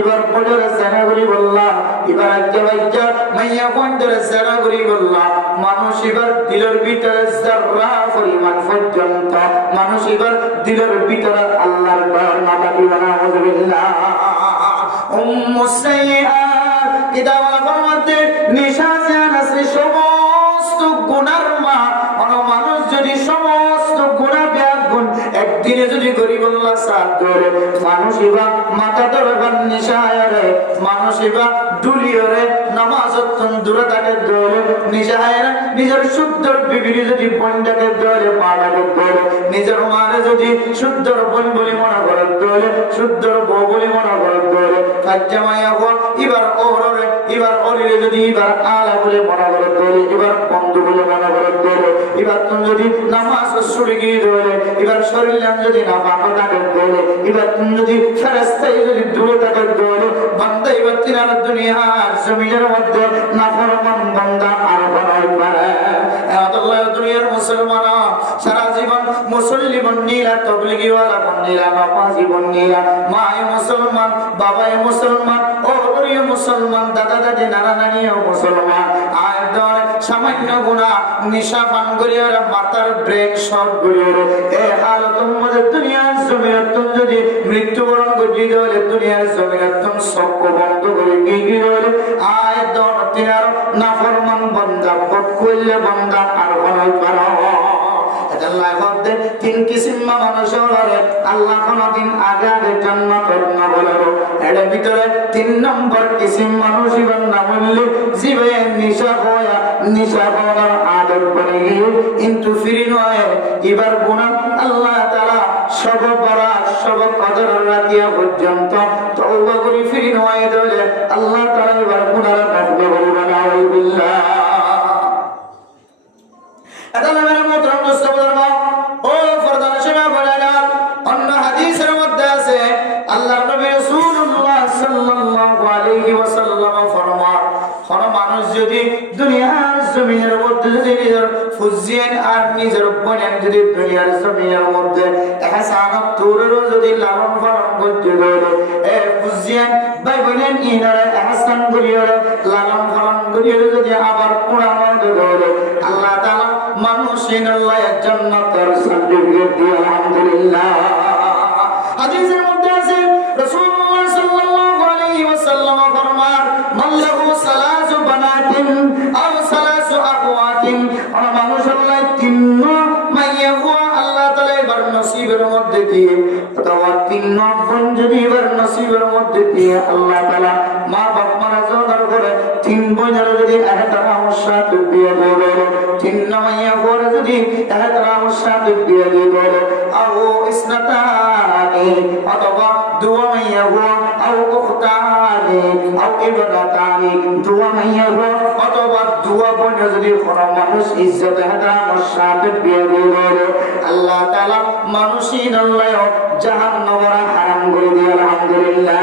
এবার পড়ে জানাগুলি বললাম, এবার আজ্ঞা মাইয়া পয়েন্টের জানাগুলি বললাম। মানুষ এবার দিলের ভিতরে যারা পরিমাণ পর্যন্ত মানুষ এবার দিলের ভিতরে আল্লাহর ভয় না পাইবে না। আলহামদুলিল্লাহ। উম্মু সাইয়্যাত কিতাবুল ফরমাতে নিশা জিয়ান আছে সমস্ত গুনার মা। মানুষ যদি সমস্ত গুনাহ ব্যাগুন একদিনে যদি গরিবুল্লাহ সাথ ধরে মানুষ এবার মাথা ধরে নিশায়ারে মানুষ এবার দুলিয়রে নামাজ দূরে থাকে ধরে নিশায়ারে নিজের শুদ্ধর বিবিরি যদি বোনটাকে ধরে পাড়াকে ধরে নিজের মারে যদি শুদ্ধর বোন বলি মনে করে ধরে শুদ্ধর বউ বলি মনে করে ধরে কাজ্জামাইয়া হল এবার ওরে এবার ওরে যদি এবার আলা বলে মনে করে ধরে এবার বন্ধু বলে মনে করে ধরে এবার তুমি যদি নামাজ শুরু গিয়ে ধরে এবার শরীর যদি না পাকা থাকে ধরে এবার তুমি যদি ফেরেশতায় যদি দূরে থাকে ধরে বান্দা এবার তিনার দুনিয়ার জমিনের মধ্যে নাফরমান বান্দা আর বানাই পারে। আল্লাহ দুনিয়ার মুসলমান সারা জীবন মুসলিমান নীলা তবলিগি ওয়ালা বন্দিরা বাবা জীবন নীলা মায়ে মুসলমান বাবায়ে মুসলমান ও প্রিয় মুসলমান দাদা দাদি নানা নানিও মুসলমান আয়দর সামান্য গুনাহ নিশা পান করিয়া মাথার ব্রেক শর্ট করিয়া এ হালতুম মধ্যে দুনিয়ার জমিনে তুমি যদি মৃত্যুবরণ করি দিলে দুনিয়ার জমিনে তুমি সক্ক বন্ধ করে গিয়ে দিলে আয়দর তিনার নাফরমান বান্দা বদ কইলে বান্দা আর বানাই পারো। আল্লাহ বলতে তিন কিসিম মানুষ হলে আল্লাহ কোনদিন আগে আগে জান্নাতের না বলবো। এর ভিতরে 3 নম্বর কিসিম মানুষ ইবান না বললে জীবে নিশা হওয়ার আদত বনে গিয়ে কিন্তু ফিরি নয় এবার গুনাহ আল্লাহ তাআলা সব বরাত সব কদর রাতিয়া পর্যন্ত তওবা করে ফিরি নয় দিলে আল্লাহ তাআলা এবার গুনাহ মাফ করবে না। আলহামদুলিল্লাহ। আল্লাহ মেরা মোহতরম দোস্ত বুজুর্গ ও ফরদান শোনা বলেন অন্য হাদিসের মধ্যে আছে আল্লাহর নবী রাসূলুল্লাহ সাল্লাল্লাহু আলাইহি ওয়াসাল্লাম ফরমান কোন মানুষ যদি দুনিয়ার জমিনের মধ্যে যদি নিজের ফুজিয়ান আর নিজের বয়ান যদি দুনিয়ার জমিনের মধ্যে ইহসানত তুরের যদি লালন পালন করতে পারে এ ফুজিয়ান ভাই বোনেন ইনারা ইহসান করিয়া লালন পালন করিয়া যদি আবার কোরআন ধরে আল্লাহ তাআলা মানুষের আল্লাহ জান্নাতের সার্টিফিকেট দিয়ে। আলহামদুলিল্লাহ। হাদিসের মধ্যে আছে রাসূলুল্লাহ সাল্লাল্লাহু আলাইহি ওয়াসাল্লাম ফরমান মান লাহু সালাসু বানাতিন আও সালাসু আখওয়াতিন আর মানুষ আল্লাহ 3 মাইয়া হুয়া আল্লাহ তাআলা এবার নসিবের মধ্যে দিয়ে অথবা 3 বোন যদি এবার নসিবের মধ্যে দিয়ে আল্লাহ তাআলা মা বাপ মারা যাওয়ার পরে 3 বোনের যদি এহতারাম সাথে বিয়ে দেবে 3 মাইয়া পরে যদি এহতারাম সাথে বিয়ে দেবে আও ইসনাতানি অথবা 2 মাইয়া হুয়া আও উখতানি আও ইবনাতানি 2 মাইয়া হুয়া অথবা 2 বোন যদি কোনো মানুষ ইজ্জত এহতারাম সাথে বিয়ে দেবে আল্লাহ তাআলা মানুষিন আল্লাহ জাহান্নামে হারাম করে দিয়ে। আলহামদুলিল্লাহ।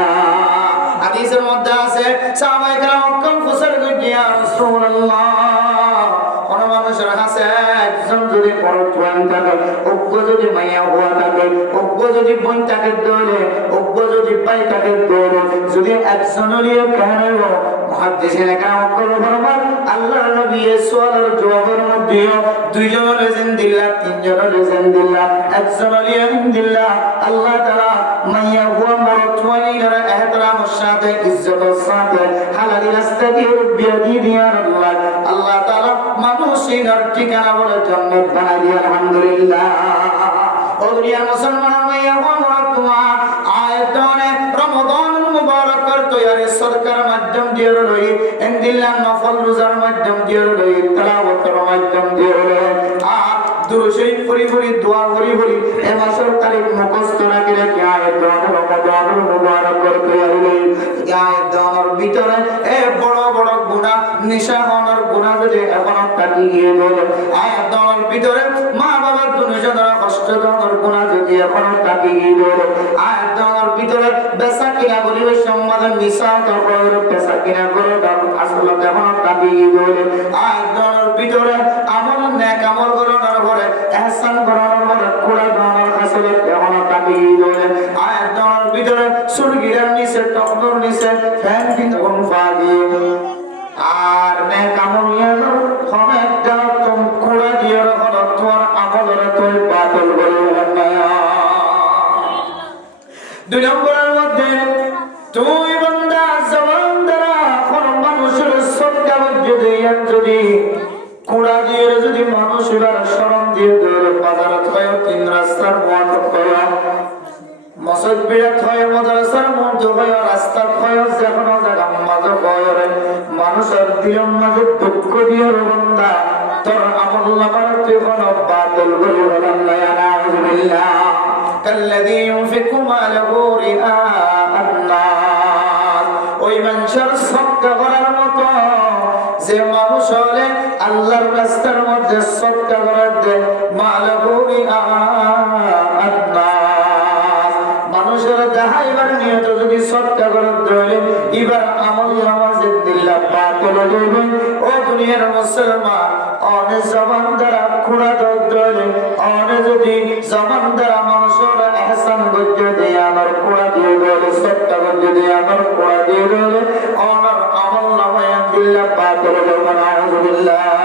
হাদিসের মধ্যে আছে সাহাবায়ে কেরাম কনফুসের গিয়া রাসূলুল্লাহ কোন মানুষের কাছে একজন যদি পরোয়ান থাকে অজ্ঞ যদি মাইয়া হওয়া থাকে অজ্ঞ যদি বোন থাকে ধরে অজ্ঞ যদি ভাই থাকে ধরে যদি একজনেরও কেন মুহাদ্দিসিনে কেরাম ফরমান আল্লাহর নবী সোয়ালের জবাবের মধ্যে 2 জনের রিজন দিল্লাহ 3 জনের রিজন দিল্লাহ একজনের রিজন দিল্লাহ আল্লাহ তাআলা মাইয়া হুয়া মরতওয়াইর ইহতিরাম সাথে ইজ্জতের সাথে হালাল রাস্তা দিয়ে বিয়ে দিয়ে আল্লাহ আল্লাহ তাআলা মানুষের ঠিকানা বলে জান্নাত বানাই দিয়ে। আলহামদুলিল্লাহ। ও দুনিয়ার মুসলমান মাইয়া হুয়া মরতওয়া আয়াতনে রমাদান মুবারকের তৈরি সরকার মাধ্যম দিয়ে রই ইনদিল্লাহ নফল রোজার মাধ্যম দিয়ে রই তেলাওয়াতের মাধ্যম দিয়ে রই দুরূদ শরীফ পড়ি পড়ি দোয়া করি বলি এ মাসের তারিখ মুখস্থ রাখি রেখে আয়াতন রমাদান মুবারকের তৈরি রই আয়াতনের ভিতরে এ বড় বড় গুনাহ নিশা হওয়ার গুনাহ যদি এখনো থাকি গিয়ে বলে আয়াতনের ভিতরে মা বাবার দুজনের কষ্ট দেওয়ার গুনাহ যদি এখনো থাকি গিয়ে বলে আয়াতনের ভিতরে বেচা কিনা করি ওই সম্মানের নিশা করে বেচা কিনা করে আসলে এখনো থাকি গিয়ে বলে আয়াতনের ভিতরে আমল নেক আমল করানোর পরে ইহসান করানোর পরে কোরআন আসলে এখনো ফাঁকি ধরে আয়াত দেওয়ার ভিতরে সুরগিরার নিচে টকনোর নিচে ফ্যান কিন্তু ফাঁকি আর নে কামনিয়ানোর অনেকটা তুমি কুড়া দিয়ে রাখো তোমার আমলের তুমি বাতিল করে দুই নম্বরের মধ্যে তুই বান্দা জবান দ্বারা কোন মানুষের সৎকা যদি কুড়া দিয়ে যদি মানুষ এবার স্মরণ দিয়ে ধরে বাজারত হয় তিন রাস্তার মহাতক হয় মসজিদ বিরাট হয় মাদ্রাসার মধ্যে হয় রাস্তার হয় যে কোনো জায়গা মাঝে হয় মানুষের দিলের মাঝে দুঃখ দিয়ে বান্দা তোর আমল নামার তুই কোন বাতিল করে বলেন না নাউযুবিল্লাহ কাল্লাযী ইউনফিকু মালাহু রিআআন নাস ওই মানুষের সদকা করার মতো যে মানুষ হলে আল্লাহর রাস্তার মধ্যে সদকা করার দে মালাহু রিআআন নাস মানুষের দেখাইবার নিয়ত যদি সদকা করার দলে এবার আমল নামাজে দিল্লা বাতিল হইবে ও দুনিয়ার মুসলমান অনেক জবান দ্বারা খুঁড়া দলে অনেক যদি জবান দ্বারা মানুষের এহসান গজ্য দিয়ে আমার খুঁড়া দিয়ে দলে সদকা গজ্য দিয়ে আমার খুঁড়া দিয়ে দলে অনার আমল নামায় দিল্লা বাতিল হইবে নাউযুবিল্লাহ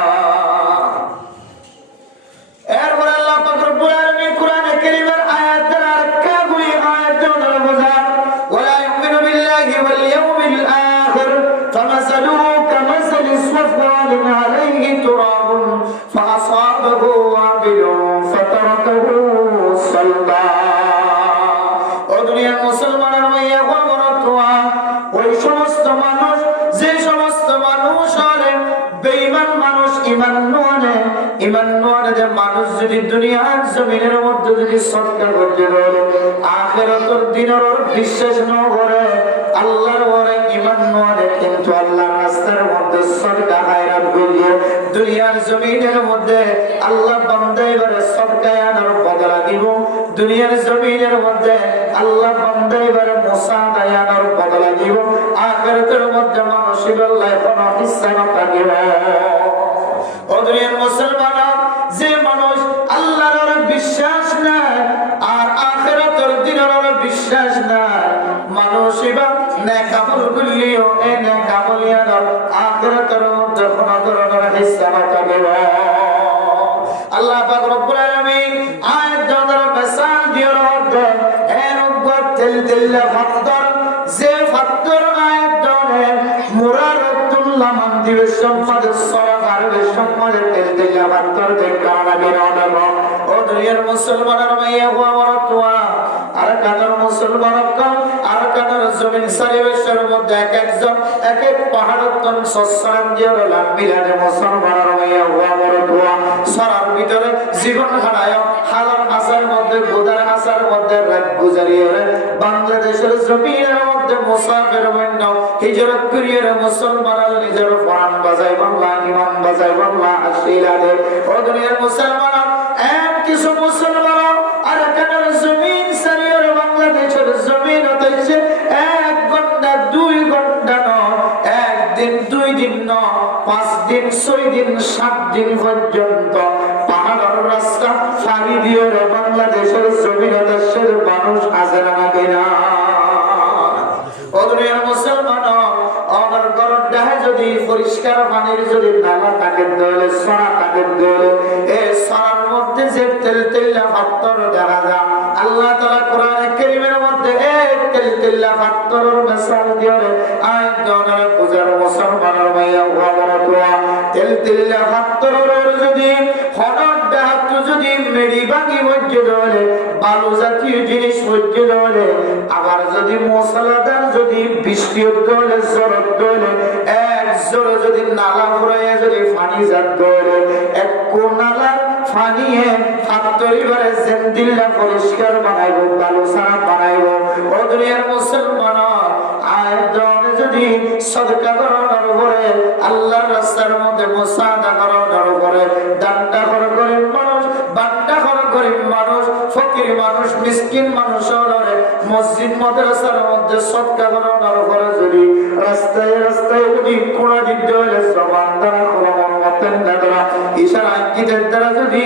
এরপর আল্লাহ পাক রব্বুল আলামিন কোরআনে কারীমের আয়াত দ্বারা কাগুলি আয়াত দ্বারা বোঝান ওয়ালা ইউমিনু বিল্লাহি ওয়াল ইয়াউমিল আখির ফামাসালুহু কামাসালি সাফওয়ানিন আলাইহি তুরাবুন ফাআসাবাহু ওয়াবিলুন ফাতারাকাহু সালবা ও দুনিয়ার মুসলমানের মাইয়া বড়তোয়া ওই সমস্ত মানুষ যে সমস্ত মানুষ হলে বেঈমান মানুষ ঈমান নয় যে মানুষ যদি দুনিয়ার জমিনের মধ্যে যদি সদকা করতে পারে আখিরাতের দিনের বিশ্বাস না করে আল্লাহর ওরে ঈমান নয় কিন্তু আল্লাহর রাস্তার মধ্যে সদকা খায়রাত করে দুনিয়ার জমিনের মধ্যে আল্লাহ বান্দা এবারে সদকা আনার বদলা দিব দুনিয়ার জমিনের মধ্যে আল্লাহ বান্দা এবারে মুসাদা আনার বদলা দিব আখিরাতের মধ্যে মানুষের আল্লাহ কোনো হিস্সা না থাকবে ও দুনিয়ার মুসলমান যে মানুষ আল্লাহর বিশ্বাস নাই আর আখিরাতের দিনের বিশ্বাস নাই মানুষ এবার নেক আমল করলেও এই নেক আমলিয়ার আখিরাতের মধ্যে কোনো ধরনের হিস্সা না থাকবে আল্লাহ পাক রব্বুল আলামিন আয়াত দ্বারা মিসাল দিয়ে রাখেন এর উপর তেল ফাত্তর যে ফাত্তর আয়াত দ্বারা মুরারাতুল্লাহ মান দিবে সম্মাদ সরাফার সম্মাদ তেল ফাত্তর দেখা লাগে না ও দুনিয়ার মুসলমানের মাইয়া বড়তোয়া আর কাটার মুসলমানের কম আর কাটার জমিন সারিবেশের মধ্যে এক একজন এক এক পাহাড়তন সসরান দিয়ে লাম্বিরানে মুসলমানের মাইয়া বড়তোয়া সারার ভিতরে জীবন হারায় হালার আসার মধ্যে গোদার আসার মধ্যে রাত গুজারিয়ে বাংলাদেশের জমিনের মধ্যে মুসাফির বন্য হিজরত করিয়ে মুসলমান নিজের প্রাণ বাঁচাই বাংলা ইমান বাঁচাই বাংলা আশীলাদে ও দুনিয়ার মুসলমান এক কিছু মুসলমান আর কানার জমিন সারিয়ে বাংলাদেশের জমিন হতেছে 1 ঘন্টা 2 ঘন্টা ন একদিন 2 দিন ন 5 দিন 6 দিন 7 দিন পর্যন্ত পাহাড়ের রাস্তা ফাঁড়ি দিয়ে বাংলাদেশের জমিন দেশের মানুষ আছে না কেনা ও দুনিয়ার মুসলমান আমার গরমটা যদি পরিষ্কার পানির যদি নালা থাকে দলে সোনা থাকে দলে এই সোনার মধ্যে যে তেল পাথর দেখা যায় আল্লাহ তাআলা কোরআনে কারীমের মধ্যে এই তেল পাথরের মিসাল দিয়ে আয়াত দ্বারা বুঝার মুসলমানের মাইয়া বড়তোয়া তেল পাথরের যদি হনডা যদি মেরি ভাঙি মধ্যে দলে বালু জাতীয় জিনিস মধ্যে দলে আবার যদি মশলাদার যদি বৃষ্টি দলে জরত দলে এক জোরে যদি নালা ফুরাইয়া যদি পানি জাত দলে এক নালা ফানিয়ে আত্মরিবারে জিন্দিল্লা পরিষ্কার বানাইব বালু সারা বানাইব ও দুনিয়ার মুসলমান আয়াত যদি সদকা করার পরে আল্লাহর রাস্তার মধ্যে মুসাদা করার পরে দানটা করে মানুষ বান্টা করে মানুষ ফকির মানুষ মিসকিন মানুষ হলে মসজিদ মাদ্রাসার মধ্যে সদকা করার পরে যদি রাস্তায় যদি কোড়া দিতে হলে জবান দ্বারা করতেন না তারা ইশারা ইঙ্গিতের দ্বারা যদি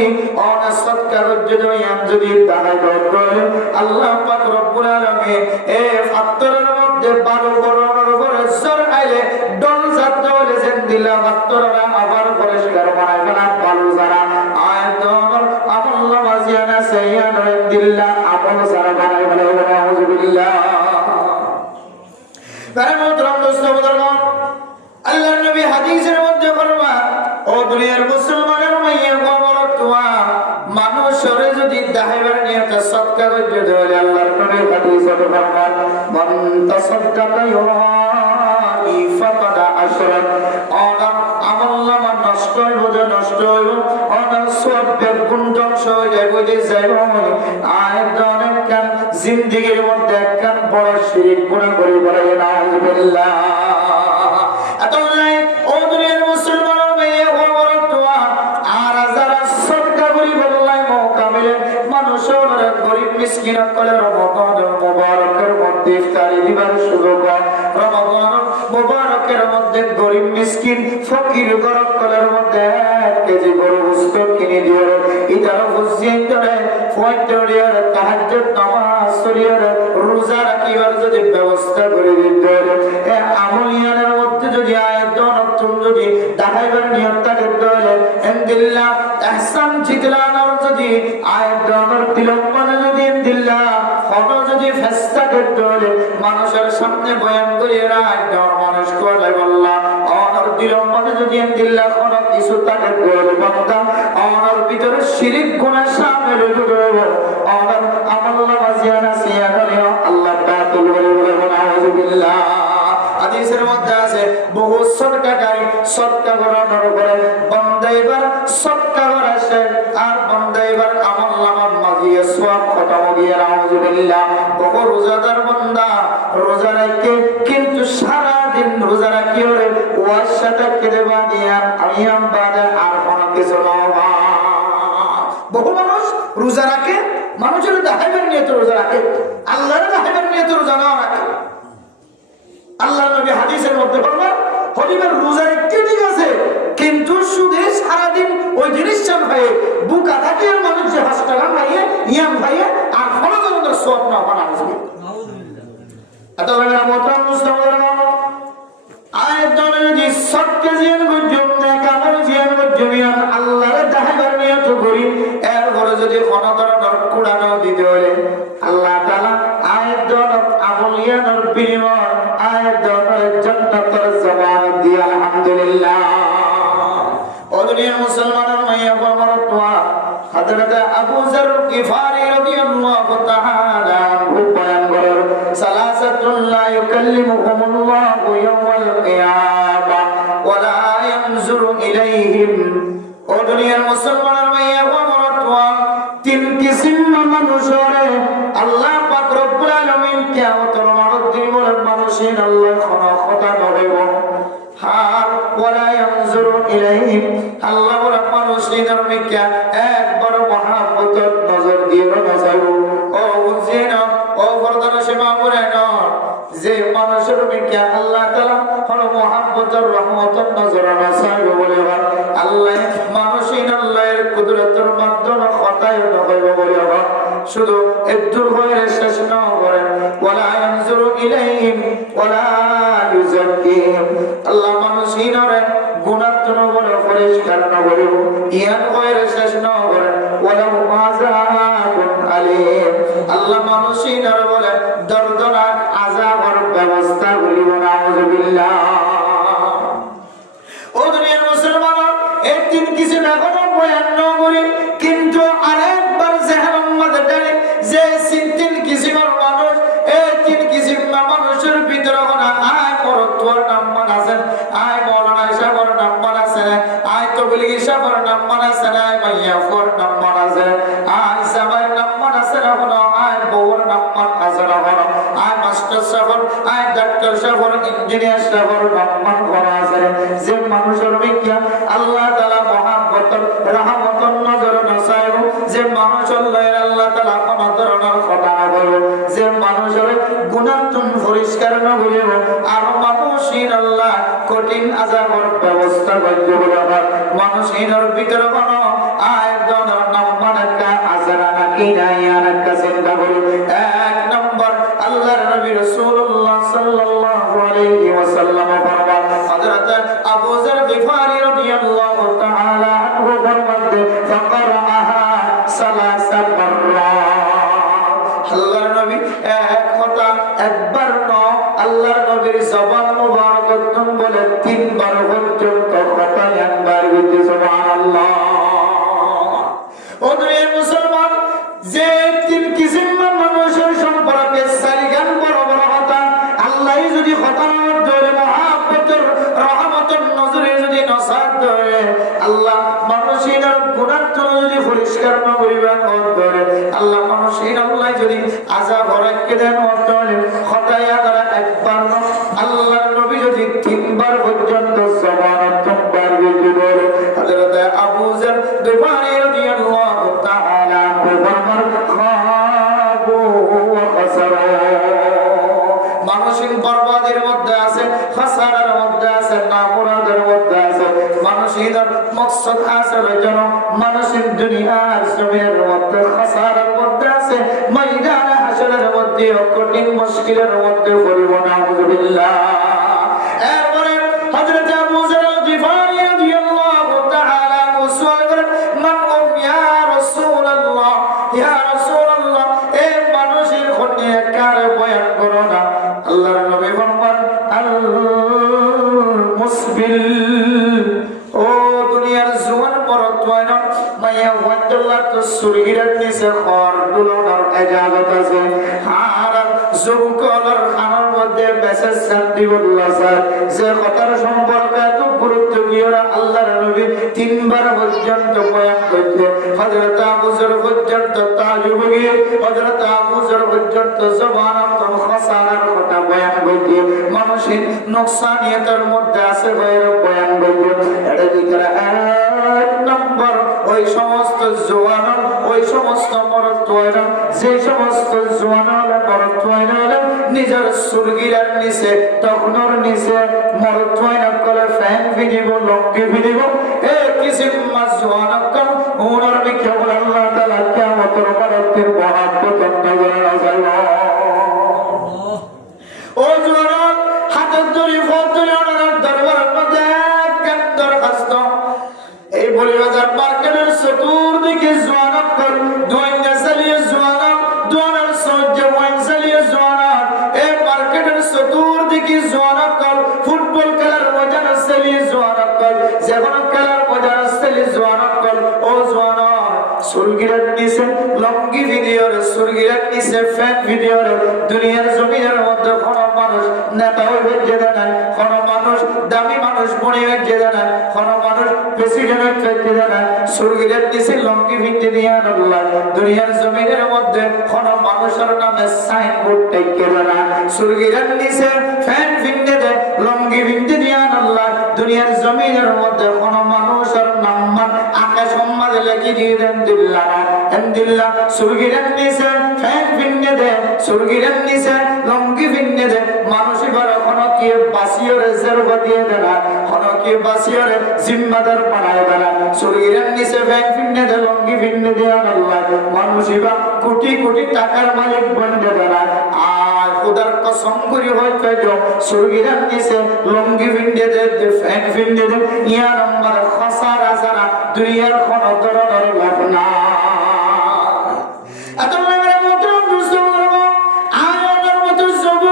অনাসত কাগজ যদি দাঁড়ায় করে আল্লাহ পাক রব্বুল আলামিন এই ফাত্তরের মধ্যে বালু করোনার উপরে সর আইলে ডল জাত হলে যেন দিলা ফাত্তররা আবার পরিষ্কার বানায় না বালু যারা আয়তন আল্লাহ মাজিয়ানা সাইয়ান দিল্লা আমল সারা বানায় বলে আউযুবিল্লাহ তার মোহতরম দোস্ত বুজুর্গ আল্লাহর নবী হাদিসের মধ্যে ফরমান ও দুনিয়ার মুসলমানের মাইয়া গোবরতুয়া মানুষের যদি দাহিবার নিয়তে সদকা করতে দেয় আল্লাহর নবী হাদিসে ফরমান মান তাসাদদাকা ইউরানি ফাকাদ আশরাক ওনা আমল্লামা নষ্ট হইব নষ্ট হইব ওনা সবের গুণজন হয়ে যাইব আয়াত অনেক কান জিন্দেগীর মধ্যে একখান বড় শিরক গুনাহ করে বলে নাউযুবিল্লাহ আতাল্লাহ ও দুনিয়ার মুসলমানের মেয়ে গোবরতুয়া আর যারা সদকা করি বললাই মুকামিলে মানুষের গরিব মিসকিন কলে রমজানের মুবারকের মধ্যে ইফতারি দিবার সুযোগ রমজানের মুবারকের মধ্যে গরিব মিসকিন ফকির গরব কলের মধ্যে 1 কেজি গরু গোশত কিনে দিও ইতার ফুজিয়ে ধরে ফয়তরিয়ার তাহাজ্জুদ নামাজ শরীয়র রোজা রাখিবার যদি ব্যবস্থা করে দিতে এ আমলিয়ানের মধ্যে যদি আয়াত নতুন যদি দেখাইবার নিয়ত থাকে তাহলে ইনদিল্লাহ ইহসান জিতলানোর যদি আয়াত নর তিলম্বনে যদি ইনদিল্লাহ ফটো যদি ফেস্তা করতে হলে মানুষের সামনে বয়ান করিয়ে রাখতে মানুষ কোলে বললা অনর তিলম্বনে যদি ইনদিল্লাহ কোন কিছু থাকে তাহলে বান্দা অনর ভিতরে শিরক গুনাহ শামিল হয়ে অনর আমল্লাহ মাজিয়ানা সিয়া করিও আল্লাহ বাতুল বলে নাউযুবিল্লাহ হাদিসের মধ্যে আছে বহু সদকাকারী সদকা করানোর পরে বান্দা এবার সদকা করাছে আর বান্দা এবার আমলনামার মাঝিয়ে সওয়াব খতম দিয়ে নাউযুবিল্লাহ বহু রোজাদার বান্দা রোজা রাখে কিন্তু সারা দিন রোজা রাখি ওরে ওয়ার সাথে কেটে বানিয়া আমি আমবাদে আর কোন কিছু না বহু মানুষ রোজা রাখে মানুষের দেখাইবার নিয়তে রোজা রাখে আল্লাহর দেখাইবার নিয়তে রোজা না রাখে আল্লাহর নবী হাদিসের মধ্যে বললেন হরিবের রোজা একটি ঠিক আছে কিন্তু শুধু সারা দিন ওই জিনিসটার ভাইয়ে বুকা থাকে আর মানুষ যে হাসটাগান ভাইয়ে ইয়াম ভাইয়ে আর কোনো ধরনের সওয়াব না বানা আসবে নাউযুবিল্লাহ আতাল্লাহ মোহতরম মুসলিম আয়াত দলে যদি সত্যে জিয়ান গজম না কামর জিয়ান গজমিয়ান আল্লাহর দেখাইবার নিয়ত করি এরপরে যদি কোনো ধরনের কুড়ানো দিতে হলে আল্লাহ তাআলা আয়াত দল আমলিয়ানের বিনিময় আয়াত দলের জান্নাতের জামানত দিয়ে আলহামদুলিল্লাহ ও দুনিয়ার মুসলমানের মাইয়া গোবরতুয়া হযরত আবু যর গিফারি রাদিয়াল্লাহু তাআলা আনহু বয়ান করেন সালাসাতুন লা ইউকাল্লিমুহুমুল্লাহু ইয়াওমাল কিয়ামা ওয়া লা ইয়ানজুরু ইলাইহিম ও দুনিয়ার মুসলমানের মাইয়া গোবরতুয়া 3 কিসিম মানুষের আল্লাহ পাক রব্বুল আলামিন কিয়ামতের দিন বলেন মানুষের আল্লাহ খোদা নবেব হার ওয়ালা ইয়ানজুরু ইলাইহিম আল্লাহ বলেন মানুষের মিকা একবার মহব্বতের নজর দিয়ে নজর ও বুঝিনা ও ফরদানা সেবা করে না যে মানুষের মিকা আল্লাহ তাআলা হলো মহব্বতের রহমতের নজর নসাই বলে আল্লাহ মানুষের আল্লাহর কুদরতের মাধ্যমে খতায় নবব বলে শুধু একদূর হয়ে শেষ না করে ওয়ালা ইয়ানজুরু ইলাইহিম ওয়ালা ইউযাক্কিহিম আল্লাহ মানুষের গুনাহগুলো বলে পরিষ্কার না বলে ইয়ান হয়ে শেষ না করে ওয়ালা আযাবুন আলীম আল্লাহ মানুষের বলে দর্দনাক আযাবের ব্যবস্থা করিব নাউযুবিল্লাহ ও দুনিয়ার মুসলমান এই 3 কিছু এখনো বয়ান না করি কিন্তু আরেকবার জাহান্নাম মধ্যে ডালে যে 3 কিসিমের মানুষ এই 3 কিসিম মানুষের ভিতরে না আয় পরতওয়ার নাম মানাছেন আয় মাওলানা সাহেবের নাম মানাছেন আয় তবলিগি সাহেবের নাম মানাছেন আয় মাইয়াফর নাম মানাছেন আয় সাহেবের নাম মানাছেন হলো আয় বউর নাম মানাছেন হলো আয় মাস্টার সাহেব আয় ডাক্তার সাহেব ইঞ্জিনিয়ার সাহেবের নাম মানাছেন যে মানুষের মিকা আল্লাহ তাআলা মহব্বতের রহমতের নজর নসাইব যে মানুষ আল্লাহ তাআলা কোন ধরনের কথা বলবে যে মানুষের গুনাহ পরিষ্কার না বলিব আর মানুষের আল্লাহ কঠিন আযাবের ব্যবস্থা করবে বলে মানুষের ভিতরে কোনো আয়োজন নম্বর একটা আজারা নাকি নাই আর একটা চিন্তা করি। এক নম্বর আল্লাহর নবী রাসূলুল্লাহ সাল্লাল্লাহু আলাইহি ওয়াসাল্লাম ফরমান হযরত আবু যর গিফারি রাদিয়াল্লাহু তাআলা আনহু ফরমাতে ফাকরাহা সালাসা মাররা। আল্লাহর নবী এক কথা একবার নয়, আল্লাহর নবীর জবান মুবারক বলে তিনবার পর্যন্ত কথা একবার বলতে সুবহানাল্লাহ। ও দুনিয়ার মুসলমান, যে তিন কিসিমের মানুষের সম্পর্কে সারিগান বড় বড় কথা আল্লাহ যদি হতার ধরে মহাব্বতের রহমতের নজরে যদি নসাদ ধরে আল্লাহ মানুষের গুনার জন্য যদি পরিষ্কার না করিবেন ধরে আল্লাহ মানুষের আল্লাহ যদি আযাব হরাইকে দেন ধরে হতায়া দ্বারা একবার আল্লাহর নবী যদি তিনবার পর্যন্ত জবান তোবার বলতে ধরে হযরত আবু যর গিফারি রাদিয়াল্লাহু তাআলা মানসিক বরবাদের মধ্যে আছে, খাসারার মধ্যে আছে, নামুরাদের মধ্যে আছে। মানসিক মকসদ হাসিল যেন মানসিক দুনিয়ার জমির মধ্যে খাসারার মধ্যে আছে, ময়দানে হাসরের মধ্যে কঠিন মুশকিলের মধ্যে পড়িব না। আলহামদুলিল্লাহ। এরপরে হযরত আবু যর গিফারি রাদিয়াল্লাহু তাআলা সুআল করেন মান ইয়া রাসূলুল্লাহ, ইয়া রাসূলুল্লাহ, এ মানুষের খনি কারে বয়ান করো না। আল্লাহর নবী ফরমান আল মুসবিল, ও দুনিয়ার জওয়ান পরতওয়ান মায়া ওয়াদাল্লাহ তো সুরগিরার নিচে খর দুলনার ইজাজত আছে। আর যুবকর খানার মধ্যে মেসেজ শান্তি বললা স্যার যে কথার সম্পর্কে এত গুরুত্ব দিয়ে আল্লাহর নবী তিনবার পর্যন্ত বয়ান করতে হযরত আবু যর পর্যন্ত তাজুব গিয়ে হযরত আবু যর পর্যন্ত জবানত খাসারার কথা বয়ান করতে মানুষের নোকসানিয়তের মধ্যে আছে বয়ান করতে। এটা ভিতরে এক নম্বর ওই সমস্ত জওয়ান, ওই সমস্ত মরতওয়ান, যে সমস্ত জওয়ান মরতওয়ান নিজের সুরগিরার নিচে তখনর নিচে মরতওয়ান করে ফ্যান ভিডিব লঙ্গি ভিডিব এ কিসিম মাজওয়ান কম ওনার বিখ্যাত আল্লাহ তাআলা কিয়ামতের মরতের মহাব্বত নজরে আল্লাহ। ও জওয়ান হাতে ধরে ফতরে ওনার দরবারের মধ্যে কেন দরখাস্ত এই বলিবাজার মার্কেটের চতুর্দিকে জওয়ান কর দুয়াইনা চালিয়ে জওয়ান দুয়ানার সহ্য ওয়াইন চালিয়ে জওয়ান এই মার্কেটের চতুর্দিকে জওয়ান কর ফুটবল খেলার ময়দান চালিয়ে জওয়ান কর যে কোনো খেলার ময়দান চালিয়ে জওয়ান কর। ও জওয়ান সুরগিরার নিচে লঙ্গি ভিডিওর সুরগিরার নিচে ফ্যান ভিডিওর দুনিয়ার জমিনের মধ্যে কোনো মানুষ নেতা হয়ে যেতে নাই, কোনো মানুষ দামি মানুষ মনে হয়ে যেতে নাই, কোনো মানুষ প্রেসিডেন্ট হয়ে যেতে নাই। সুরগিরার নিচে লঙ্গি ভিডিও দিয়ে আল্লাহ দুনিয়ার জমিনের মধ্যে কোনো মানুষের নামে সাইনবোর্ড টেকে না। সুরগিরার নিচে ফ্যান ভিডিও দে লঙ্গি ভিডিও দিয়ে আল্লাহ দুনিয়ার জমিনের মধ্যে কোনো মানুষের নাম আকাশ সম্মাদে লেখি দিয়ে দেন আলহামদুলিল্লাহ। সুরগিরার নিচে ফ্যান ভিন্নে দে সুরগিরার নিচে লঙ্গি ভিন্নে দে মানুষ এবার কোনো কি বাসিও রিজার্ভ দিয়ে দেনা, কোনো কি বাসিও জিম্মাদার বানায় দেনা। সুরগিরার নিচে ফ্যান ভিন্নে দে লঙ্গি ভিন্নে দে আল্লাহ মানুষ এবার কোটি কোটি টাকার মালিক বন্ধে দেনা। আর খোদার কসম করে হয়তো সুরগিরার নিচে লঙ্গি ভিন্নে দে ফ্যান ভিন্নে দে ইয়া নম্বর খাসারা যারা দুনিয়ার কোন ধরনের লাভ না। এত মেরে মতো দুষ্ট করবো আয়াতের মতো সব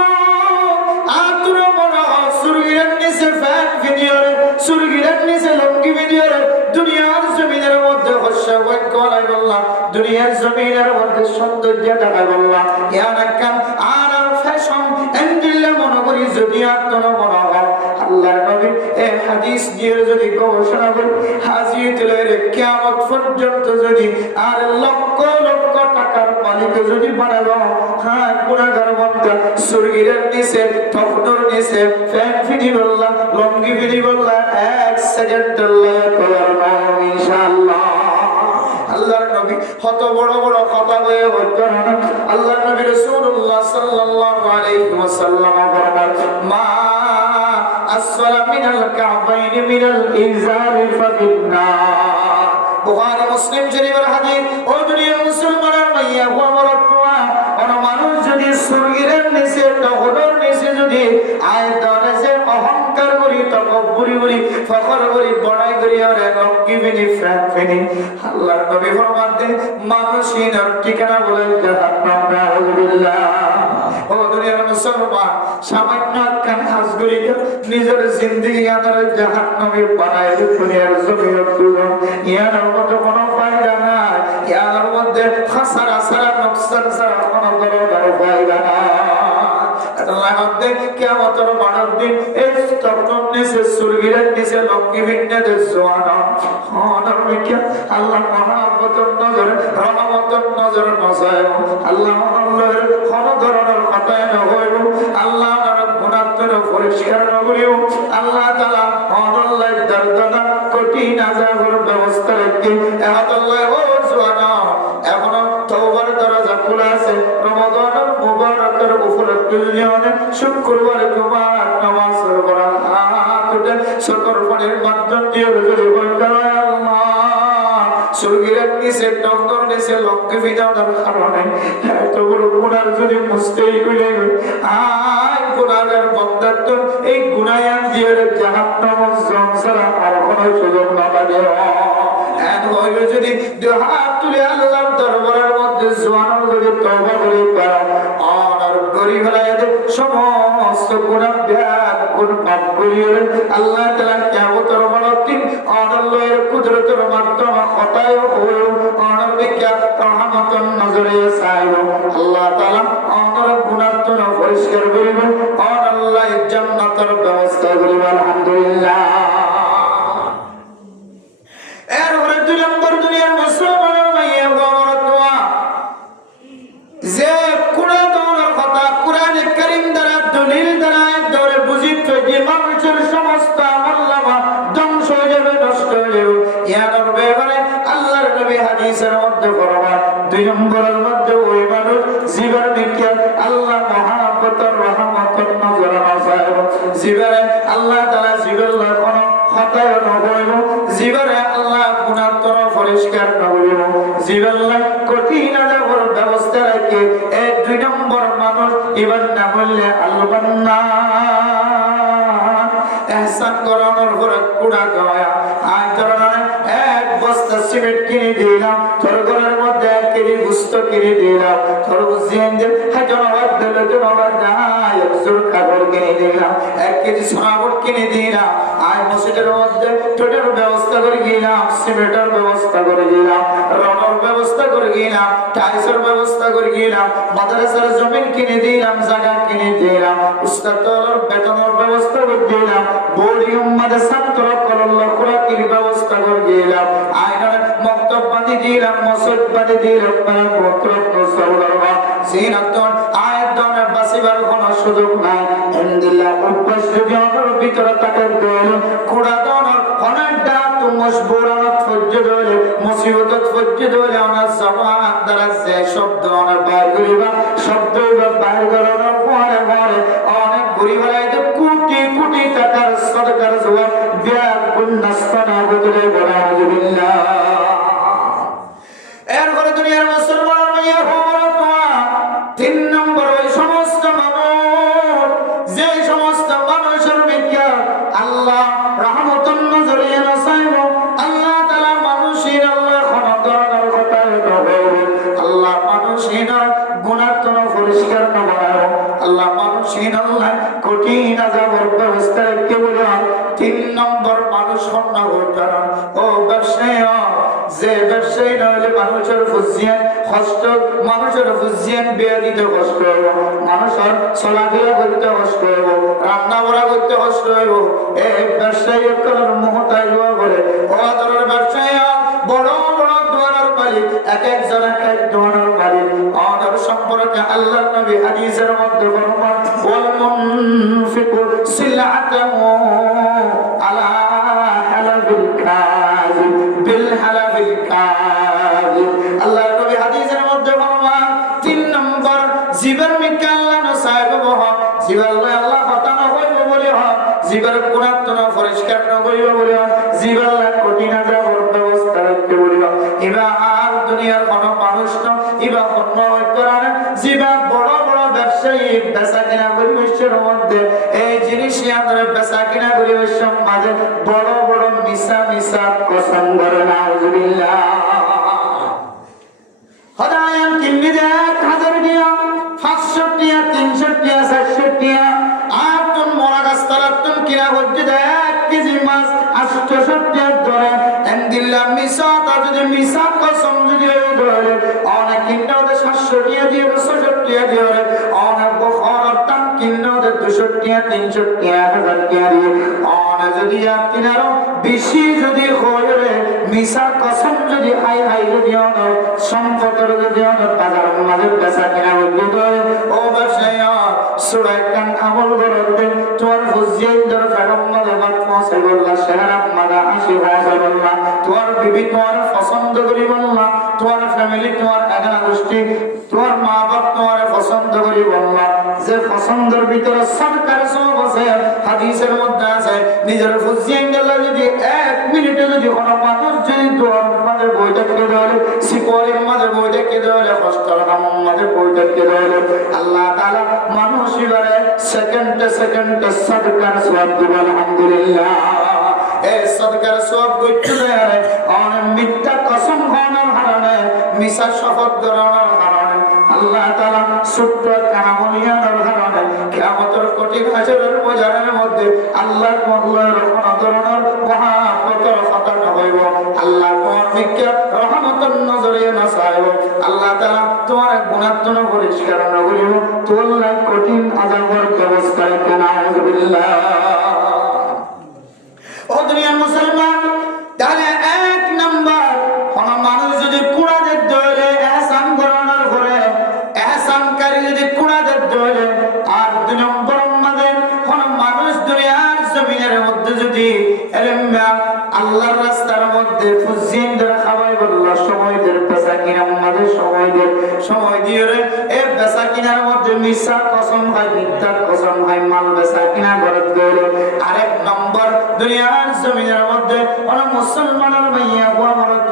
আতুর বড় সুরগিরার নিচে ফ্যান ভিডিওরে সুরগিরার নিচে লঙ্গি ভিডিওরে দুনিয়ার জমিনের মধ্যে হস্য ঐক্য লাই বললাম দুনিয়ার জমিনের মধ্যে সৌন্দর্য দেখা বললাম ইয়ানাকাম আর ফ্যাশন এন্ডিল্লা মনে করি যদি আত্মন মনে হয় আল্লাহর নবী এই হাদিস দিয়ে যদি গবেষণা করি হাজিয়তের কিয়ামত পর্যন্ত যদি আর লক্ষ লক্ষ টাকার মালিক যদি বানাবো হ্যাঁ গুনাহগার বান্দা সুরগিরের নিচে তখনর নিচে ফ্যান ফিদি বললাম লঙ্গি ফিদি বললাম এক সেকেন্ড আল্লাহ করার নাম ইনশাআল্লাহ। আল্লাহর নবী কত বড় বড় কথা বলে বলতেন। আল্লাহর নবী রাসূলুল্লাহ সাল্লাল্লাহু আলাইহি ওয়াসাল্লাম ফরমান মা আসফালা মিনাল কাবাইনি মিনাল ইজারি ফাবিন্নার। বুখারী মুসলিম শরীফের হাদিস। ও দুনিয়ার মুসলমানের মাইয়া ও আমার আত্মা, কোন মানুষ যদি সুরগিরের নিচে টহরের নিচে যদি আয় ধরে যে অহংকার করি তকব্বুরি করি ফখর করি বড়াই করি আর লক্ষ্মী ফেনি ফ্যান ফেনি, আল্লাহর নবী ফরমাতে মানুষের ঠিকানা বলেন জাহান্নাম। নাউযুবিল্লাহ। ও দুনিয়ার মুসলমান, সামান্য কান হাজ করি নিজের জিন্দেগি আনার জাহান্নামে বানায় দুনিয়ার জমিন তুলো, ইয়ার মতো কোনো ফায়দা নাই, ইয়ার মধ্যে খাসারা সারা নকসান সারা কোনো দরকার ফায়দা নাই। আল্লাহ হাতে কিয়ামতের মানব দিন এই তখন নিচে সুরগিরের নিচে লক্ষ্মী ভিন্নদের জোয়ানা হনার মিকিয়া আল্লাহ মহাব্বতের নজরে রহমতের নজরে নজায় আল্লাহ আল্লাহর কোন ধরনের কথায় না হইব, আল্লাহ তার গুণাত্মর পরিষ্কার নগরিও, আল্লাহ তাআলা আল্লাহ দরদনা কঠিন আযাবের ব্যবস্থা রাখতে আল্লাহ ও জোয়ানা এখনো তওবার দরজা খোলা আছে। রমাদানের মুবারকের উপলক্ষে শুক্রবার জুমার নামাজ পড়া হাতে শুকর পানির মাধ্যম দিয়ে রুজু করতে আল্লাহ সুরগিরের নিচে টঙ্গর নিচে লক্ষ্মী বিধানের কারণে এত বড় গুনার যদি মুস্তেই কইলে আয় গুনাহের বন্দাত্ব এই গুনায়ান দিয়ে জাহান্নাম সংসার আর কোনো সুযোগ না লাগে। যদি হাত তুলে আল্লাহর দরবারের মধ্যে জোয়ানোর যদি তওবা করে পারো আর গরিব রায়দের সমস্ত গুনাহ ব্যাগ গুণ মাফ করিয়ে আল্লাহ তাআলা কিয়ামতের দিন আল্লাহর কুদরতের মাধ্যমে খতায় হয়ে আর বিকা রহমতের নজরে চাইব, আল্লাহ তাআলা আমার গুনাহগুলো পরিষ্কার করিব আর আল্লাহ জান্নাতের ব্যবস্থা করিব। আলহামদুলিল্লাহ। দুনিয়ার মুসলমানের মাইয়া বাবার দোয়া যে কোরআনের কথা কোরআনে কারীম দ্বারা দলিল দ্বারা ধরে বুঝিত যে মানুষের সমস্ত আমল-নামা ধ্বংস হয়ে যাবে, নষ্ট হয়ে যাবে, ইয়ার ব্যাপারে আল্লাহর নবী হাদিসের মধ্যে ফরমান 2 নম্বরের মধ্যে ওই মানুষ জীবন বিখ্যাত আল্লাহ মহাব্বতের রহমতের নজরে নজায় জীবনে আল্লাহ তাআলা জীবনের কোন খতায় নবইব, জীবনে আল্লাহ গুনাহ পরিষ্কার নবইব, জীবনে কঠিন আযাবের ব্যবস্থা রাখে। এই 2 নম্বর মানুষ ইমান না বললে আলবান্না ihsan করানোর পরে কুড়া গায়া আয় ধরনের 1 বস্তা সিমেন্ট কিনে দিলাম, তোর ঘরের মধ্যে 1 কেজি গোশত কিনে দিলাম, তোর বুঝিয়েন যে হাজার দিলে জনবার নাই একজোর কাপড় কিনে দিলাম, 1 কেজি সোনাবট কিনে দিলাম, আয় মসজিদের মধ্যে টোটের ব্যবস্থা করে গেলাম, সিমেন্টের ব্যবস্থা করে গেলাম, রঙের ব্যবস্থা করে গেলাম, টাইলসের ব্যবস্থা করে গেলাম, মাদ্রাসার জমিন কিনে দিলাম, জায়গা কিনে দিলাম, উস্তাদের বেতনের ব্যবস্থা করে দিলাম, বোর্ডিং মাদ্রাসা কলল্লাহ কুরআনের ব্যবস্থা করে গেলাম, আয়নার মক্তব বাঁধি দিলাম, মসজিদ বাঁধি দিলাম, পত্রত্ব সওলারবা জিনাতন আয়াতনে বাসিবার কোনো সুযোগ নাই। আলহামদুলিল্লাহ। উপাস যদি আমার ভিতরে থাকে দল কুড়া দনের অনেকটা তো মজবুরাত ফজ্জদ হলে মুসিবত ফজ্জদ হলে আমার জবান দ্বারা যে শব্দ অনেক বাইর করিবা শব্দ বাইর করানোর পরে পরে অনেক গরিব রাইতে কোটি কোটি টাকার সদকার জবাব ব্যাগ গুন্নাস্তানা বদলে বলা আলহামদুলিল্লাহ। এরপরে দুনিয়ার মুসলমান মাইয়া হওয়ার দোয়া 3 নম্বর ওই সমস্ত মানুষ যে সমস্ত মানুষের বিজ্ঞান আল্লাহ রহমতুন নজরে নসাইব, আল্লাহ তাআলা মানুষের আল্লাহ ক্ষমতার কথা হবে, আল্লাহ মানুষের গুনাহ তো পরিষ্কার করবে, আল্লাহ মানুষের আল্লাহ কঠিন আযাবের ব্যবস্থা রেখে বলে 3 নম্বর মানুষ হন্না হইতার ও ব্যবসায়ী যে ব্যবসায়ী নইলে মানুষের ফুজিয়ান কষ্ট, মানুষের ফুজিয়ান বিয়ে দিতে কষ্ট হইব, মানুষের চলাফেরা করতে কষ্ট হইব, রান্না বাড়া করতে কষ্ট হইব, এই ব্যবসায়ী কারণ মহতাই হওয়া বলে ও ধরনের ব্যবসায়ী বড় বড় দোয়ানোর মালিক এক একজন এক এক দোয়ানোর মালিক অনার সম্পর্কে আল্লাহর নবী হাদিসের মধ্যে ফরমান ওয়াল মুনফিকু সিলআতাহু আলা হালাবিল কাযিব বিল হালাবিল কাযিব। আল্লাহর নবী হাদিসের মধ্যে ফরমান 3 নম্বর জীবন মিকা আল্লাহ নসাইব জীবন আল্লাহ কথা না হইব বলে জিবার গুণাত্মনা পরিষ্কার ন করিব বলিও জিবার লাখ কোটি না যাবর ব্যবস্থা রাখতে বলিও এবার দুনিয়ার কোন মানুষ ন এবার অন্য করার জিবা বড় বড় ব্যবসায়ী বেচা কিনা পরিবেশের মধ্যে এই জিনিস আমাদের বেচা কিনা পরিবেশের মাঝে বড় বড় মিশা মিশা কসম করে নাউজুবিল্লাহ হদায়ান কিনবি দে 1000 টাকা 500 টাকা 300 টাকা 400 টাকা আর তুন মরা গাছ তালা তুন কিনা হচ্ছে দে 1 কেজি মাছ 800 টাকা ধরে এন্দিল্লা মিশা তা যদি মিশা কসম যদি ধরে অনেক কিনা ওদের 700 টাকা দিয়ে 600 টাকা দিয়ে অনেক বড় টান কিনা ওদের 200 টাকা 300 টাকা 1000 টাকা দিয়ে অনেক যদি কিনারো বেশি যদি হয়ে মিশা কসম যদি হাই হাই যদি অনেক সম্পদের যদি অনেক বাজার মাঝে বেচা কিনা বলতে ও ব্যবসায়ী সুরায় কান আমল করতে তোমার ফুজিয়াই দর ফেরম্মাদে বাদ পৌঁছে বললা শহর আমাদা আসি পৌঁছে বললা তোমার বিবি তোমার পছন্দ করি বললা তোমার ফ্যামিলি তোমার এগানা গোষ্ঠী তোমার মা বাপ তোমার পছন্দ করি বললা যে পছন্দের ভিতরে সরকার সব আছে হাদিসের মধ্যে আছে নিজের ফুজিয়াই দর যদি 1 মিনিটে যদি কোনো মানুষ যদি তোমার মাঝে বই দেখতে দেওয়া সিপরের মাঝে বই দেখতে দেওয়া কষ্টর কামন মাঝে বই দেখতে দেওয়া আল্লাহ তাআলা মানুষ এবারে সেকেন্ডে সেকেন্ডে সাদকার সওয়াব দিব আলহামদুলিল্লাহ এই সাদকার সওয়াব কইতে দেয় অনেক মিথ্যা কসম খাওয়ানোর কারণে মিছা শপথ করানোর কারণে আল্লাহ তাআলা ছোট্ট কামলিয়ানোর কারণে কিয়ামতের কঠিন হাসরের বাজারের মধ্যে আল্লাহর মহল্লার কোন ধরনের মহাপতর কথা হইব আল্লাহ তোমার মিথ্যা রহমতের নজরে না চাইব আল্লাহ তাআলা তোমার গুণাত্মনা পরিষ্কার না করিব তোল্লা কঠিন আযাবের ব্যবস্থায় নাউযুবিল্লাহ ও দুনিয়ার মুসলমান তাহলে 1 নাম্বার কোন মানুষ যদি কুড়াদের দলে ihsan করানোর পরে ihsanকারী যদি কুড়াদের দলে আর 2 নম্বর মধ্যে কোন মানুষ দুনিয়ার জমিনের মধ্যে যদি আল্লাহর রাস্তার মধ্যে ফুজিনদের খাওয়াই বললা সময়দের বেচা কিনার মধ্যে সময় দিয়ে এই বেচা কিনার মধ্যে মিশা কসম হয় মিথ্যা কসম হয় মাল বেচা কিনা করে দিল আরেক নম্বর দুনিয়ার জমিনের মধ্যে কোন মুসলমানের মাইয়া হওয়া মরত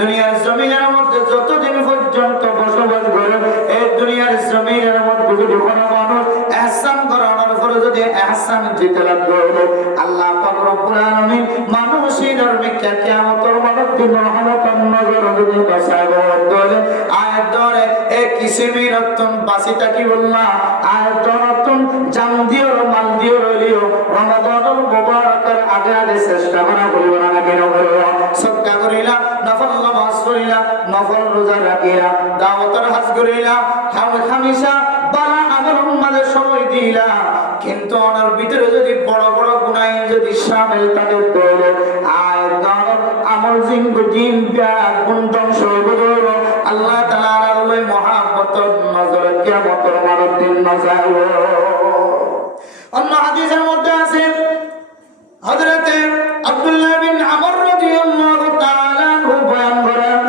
দুনিয়ার জমিনের মধ্যে যতদিন পর্যন্ত বসবাস করে এই দুনিয়ার জমিনের মধ্যে যদি কোনো মানুষ ihsan করানোর পরে যদি ihsan দিতে লাগলো আল্লাহ পাক রব্বুল আলামিন মানুষের ধর্মকে কিয়ামতের মাঠে মহানতম নজর যদি বাঁচাবো বলে আয়াত ধরে এক কিসিমের রতন বাসিটা কি বললা আয়াত ধরতন জান দিও মাল দিও রইলিও রমাদানুল মুবারকের আগে আগে চেষ্টা করা বলিব না কেন বলিব সদকা করিলা নফল নামাজ পড়িলা নফল রোজা রাখিলা দাওয়াতের হজ করিলা হামেশা বালা আমল মাঝে সময় দিলা কিন্তু ওনার ভিতরে যদি বড় বড় গুনাহ যদি শামিল থাকে বলে আয়াত আমল জিন গুণ ধ্বংস হইবে আল্লাহ তাআলার আল্লাহ মহাব্বতের নজরে কিয়ামতের মাঠে দিন নজায় অন্য হাদিসের মধ্যে আছে হযরত আব্দুল্লাহ বিন আমর রাদিয়াল্লাহু তাআলা বয়ান করেন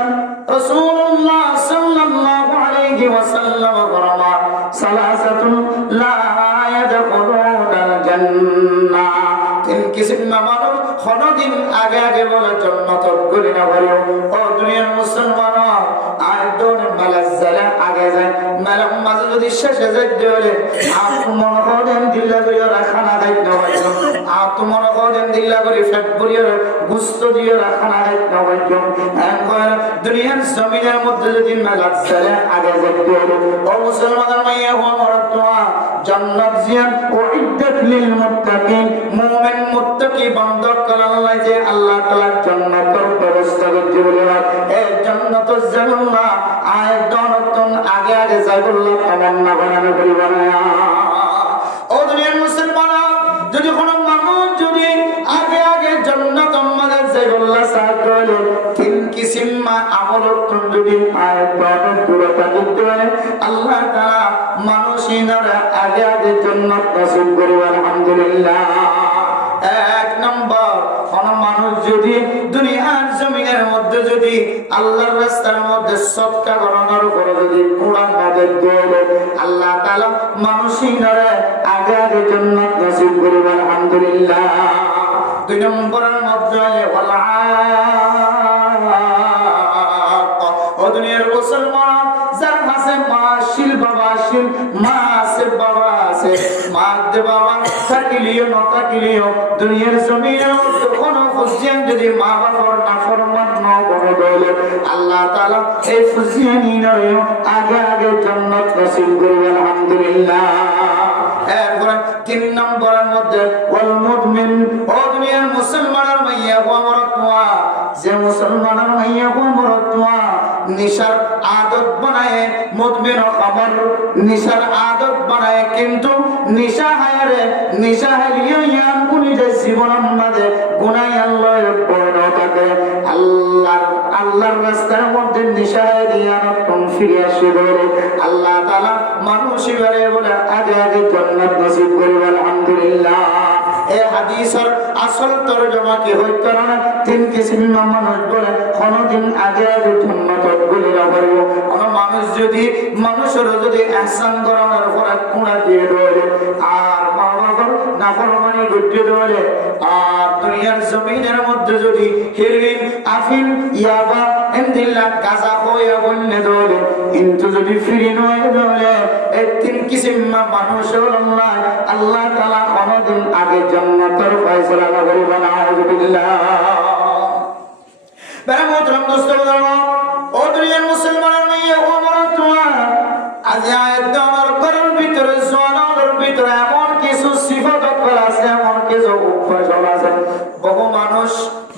রাসূলুল্লাহ সাল্লাল্লাহু আলাইহি ওয়াসাল্লাম ফরমান সালাসাতুন লা ইয়াদখুলুনাল জান্নাহ তিন কিসিম মানুষ কোনদিন আগে আগে বলে জান্নাত গলি না বলে ও দুনিয়ার মুসলমান আয়দন মালাজ্জালা আগে যায় মালাম মাঝে যদি শেষে যায় বলে আপনি মনে করেন দিল্লা করে রাখানা দায়িত্ব হয় আপনি মনে করেন দিল্লা করে ফ্যাট করিয়ে গুস্ত দিয়ে রাখানা দায়িত্ব হয় এখন দুনিয়ার জমিনের মধ্যে যদি মালাজ্জালা আগে যায় বলে ও মুসলমানের মাইয়া হওয়া মরতোয়া জান্নাত জিয়ান উইদ্দাত লিল মুত্তাকিন মুমিন মুত্তাকি বান্দা আল্লাহ যে আল্লাহ তাআলার জান্নাতের ব্যবস্থা করতে বলে এই জান্নাতুল জান্নাহ আয়াতন আগে আগে যাইবুল্লাহ তামান্না বানানো করিব না ও দুনিয়ার মুসলমান যদি কোন মানুষ যদি আগে আগে জান্নাত আমাদের যাইবুল্লাহ সাহায্য তিন কিসিম আমল যদি আয়াতন পুরোটা করতে পারে আল্লাহ তাআলা মানুষের আগে আগে জান্নাত নসিব করিব আলহামদুলিল্লাহ এক নম্বর কোন মানুষ যদি দুনিয়ার জমিনের মধ্যে যদি আল্লাহর রাস্তার মধ্যে সদকা করানোর উপর যদি কোরআন নাযিল করে আল্লাহ তাআলা মানুষের আগে আগে জান্নাত নসিব করিবেন। আলহামদুলিল্লাহ। 2 নম্বরের মধ্যে ও দুনিয়ার মুসলমান যার কাছে মাশিল বাবা শিল মা আছে বাবা আছে মা দে বাবা থাকিলিও না থাকিলিও দুনিয়ার জমিনের মধ্যে কোনো ফুজিয়ান যদি মা বাবার নাফরমান না করে বলে আল্লাহ তাআলা এই ফুজিয়ানিরও আগে আগে জান্নাত নসিব করবে আলহামদুলিল্লাহ। এরপরে 3 নম্বরের মধ্যে ওয়াল মুমিন ও দুনিয়ার মুসলমানের মাইয়া গোমরতওয়া যে মুসলমানের মাইয়া গোমরতওয়া নিশার আদত বানায় মুদমিন খবর নিশার আদত বানায় কিন্তু নিশা হায়রে নিশা হারিয়ে ইয়ান কোনি যে জীবনের মাঝে গুনাহ আল্লাহর পয়ন থাকে আল্লাহর রাস্তার মধ্যে নিশা হারিয়ে নতুন ফিরে আসে বলে আল্লাহ তাআলা মানুষই বলে আগে আগে জান্নাত নসিব করবে আলহামদুলিল্লাহ। এই হাদিসের আসল তরজমা কি হইতো না 3 কিসিমের মানুষ বলে কোনদিন আগে আগে জান্নাত বলে রাখবো কোন মানুষ যদি মানুষের যদি ihsan করানোর পরে কুঁড়া দিয়ে দেয় আর বাবার নাফরমানি করতে দেয় আর দুনিয়ার জমিনের মধ্যে যদি হেরোইন আফিন ইয়াবা এমদিল্লা গাঁজা হয়ে বন্যে দেয় কিন্তু যদি ফিরে নয় দেয় এই 3 কিসিম মানুষ আল্লাহ তাআলা কোনদিন আগে জান্নাতের ফয়সালা করবে না আউযুবিল্লাহ। বেরে মোহতরম দোস্ত ও দুনিয়ার মুসলমানের মাইয়া ও মরতুয়া আজ আয়াত আমার ঘরের ভিতরে জওয়ানের ভিতরে এমন কিছু সিফাত আছে এমন কিছু অভ্যাস আছে বহু মানুষ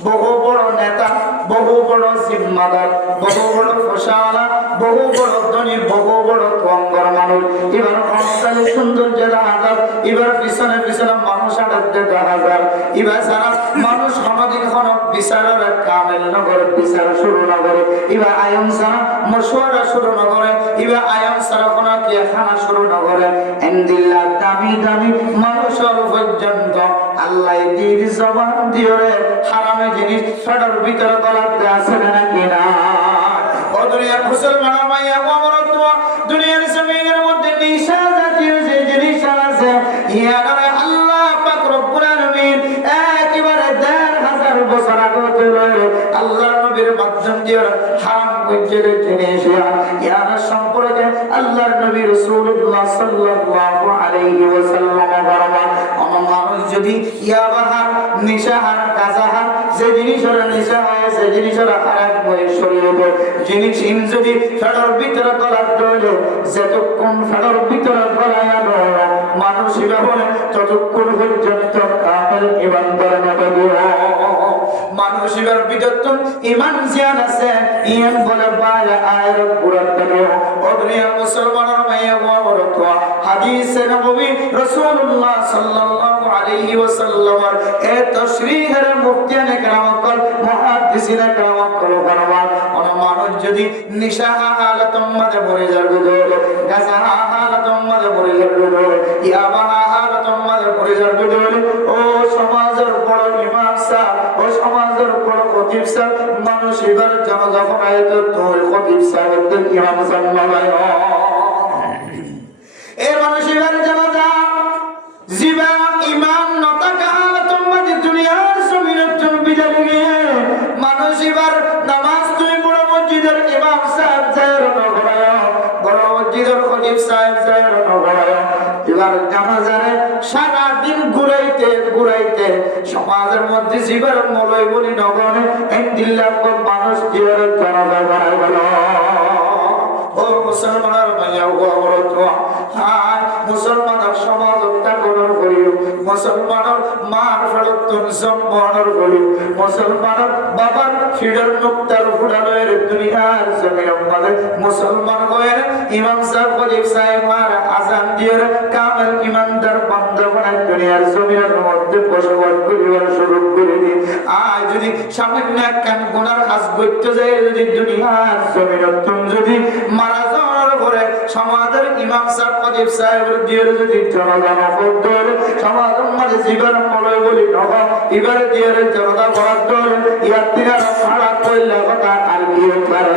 বহু বড় নেতা বহু বড় জিম্মাদার বহু বড় ফসালা বহু বড় ধনী বহু বড় তঙ্গর মানুষ এবার অঞ্চলে সুন্দর যেটা হাজার এবার পিছনে পিছনে মানুষ আটাতে হাজার এবার সারা মানুষ সমাধিক কোন বিচারের কামেল নগরে বিচার শুরু না করে এবার আয়ন সারা মশওয়ারা শুরু না করে এবার আয়ন সারা কোন কি খানা শুরু না করে এন্দিল্লাহ দামি দামি মানুষের পর্যন্ত আল্লাহ দির জবান দিয়ে হারামে জিনিস ফেডার ভিতরে গলাতে আছে নাকি না ও দুনিয়ার মুসলমান মাইয়া ওমরতুয়া দুনিয়ার জমিনের মধ্যে নিশা জাতীয় যে জিনিস আছে ইয়ারে আল্লাহ পাক রব্বুল আলামিন একেবারে 1000 বছর আগে আল্লাহর নবীর মাধ্যম দিয়ে হারাম করে জিনিস ইয়ার সম্পর্কে আল্লাহর নবী রাসূলুল্লাহ সাল্লাল্লাহু আলাইহি ওয়াসাল্লাম ফরমান কোন মানুষ যদি ইয়াবাহার নিশাহার গাজাহার যে জিনিসের নিশা হয় যে জিনিসের হারাম হয়ে শরীয়তে জিনিস যদি ফেডার ভিতরে গলার দৌড়ে যতক্ষণ ফেডার ভিতরে গলায় মানুষ বলে ততক্ষণ পর্যন্ত কামেল ইমানদার নবী মানুষ এবার বিদত্ত ইমান জিয়ান আছে ইমান বলে বাইরে আয়ের পুরাতন ও দুনিয়ার মুসলমানের মাইয়া ওয়া হাদিসে নববী রাসূলুল্লাহ সাল্লাল্লাহু আলাইহি ওয়াসাল্লামের এই তাশরীহের মুফতিয়ানে কেরাম কল মুহাদ্দিসিনে কেরাম কল ফরমান কোন মানুষ যদি নিশা হালাতম মাঝে পড়ে যাবে গাজা হালাতম মাঝে পড়ে যাবে ইয়াবা হালাতম মাঝে পড়ে যাবে ও সমাজের বড় ইমাম সাহেব ও সমাজের বড় খতিব সাহেব মানুষ এবার যখন আয়াত তোর খতিব সাহেবদের ইমাম সাল্লাল্লাহু এ মানুষ এবার জানাজা জিবা ইমান নতাকা তোমাদের দুনিয়ার জমিনের জন্য বিদায় নিয়ে মানুষ এবার নামাজ তুই বড় মসজিদের ইমাম সাহেব যায় নগরায় বড় মসজিদের খতিব সাহেব যায় নগরায় এবার জানাজারে সারা দিন ঘুরাইতে ঘুরাইতে সমাজের মধ্যে জীবের মলয় বলি নগরে এন্দিল্লাহ মানুষ জীবের জানাজা বানায় গেল ও মুসলমানের মাইয়া ওয়া হায় মুসলমানের সমাজ উত্থাপনের করিও মুসলমানের মার ফেরতন সম্মানের করিও মুসলমানের বাবার ফিডার মুক্তার ফুডালের দুনিয়ার জমিনের মধ্যে মুসলমান হয়ে ইমাম সাহেব খতিব সাহেব মার আজান দিয়ে কামেল ইমানদার বান্দা বানায় দুনিয়ার জমিনের মধ্যে বসবাস করিবার সুযোগ করে দিন আজ যদি সামান্য কান গুনার কাজ করতে যায় যদি দুনিয়ার জমিনের যদি মারা যাওয়ার পরে সমাজের ইমাম সাহেব খতিব সাহেবের দিয়ে যদি জানাজা করতে হলে সমাজের মাঝে জীবন মলয় বলি নহ এবারে দিয়ে জানাজা করাতে হলে ইয়াত্রীরা ভাড়া করলে কথা আর কি পারে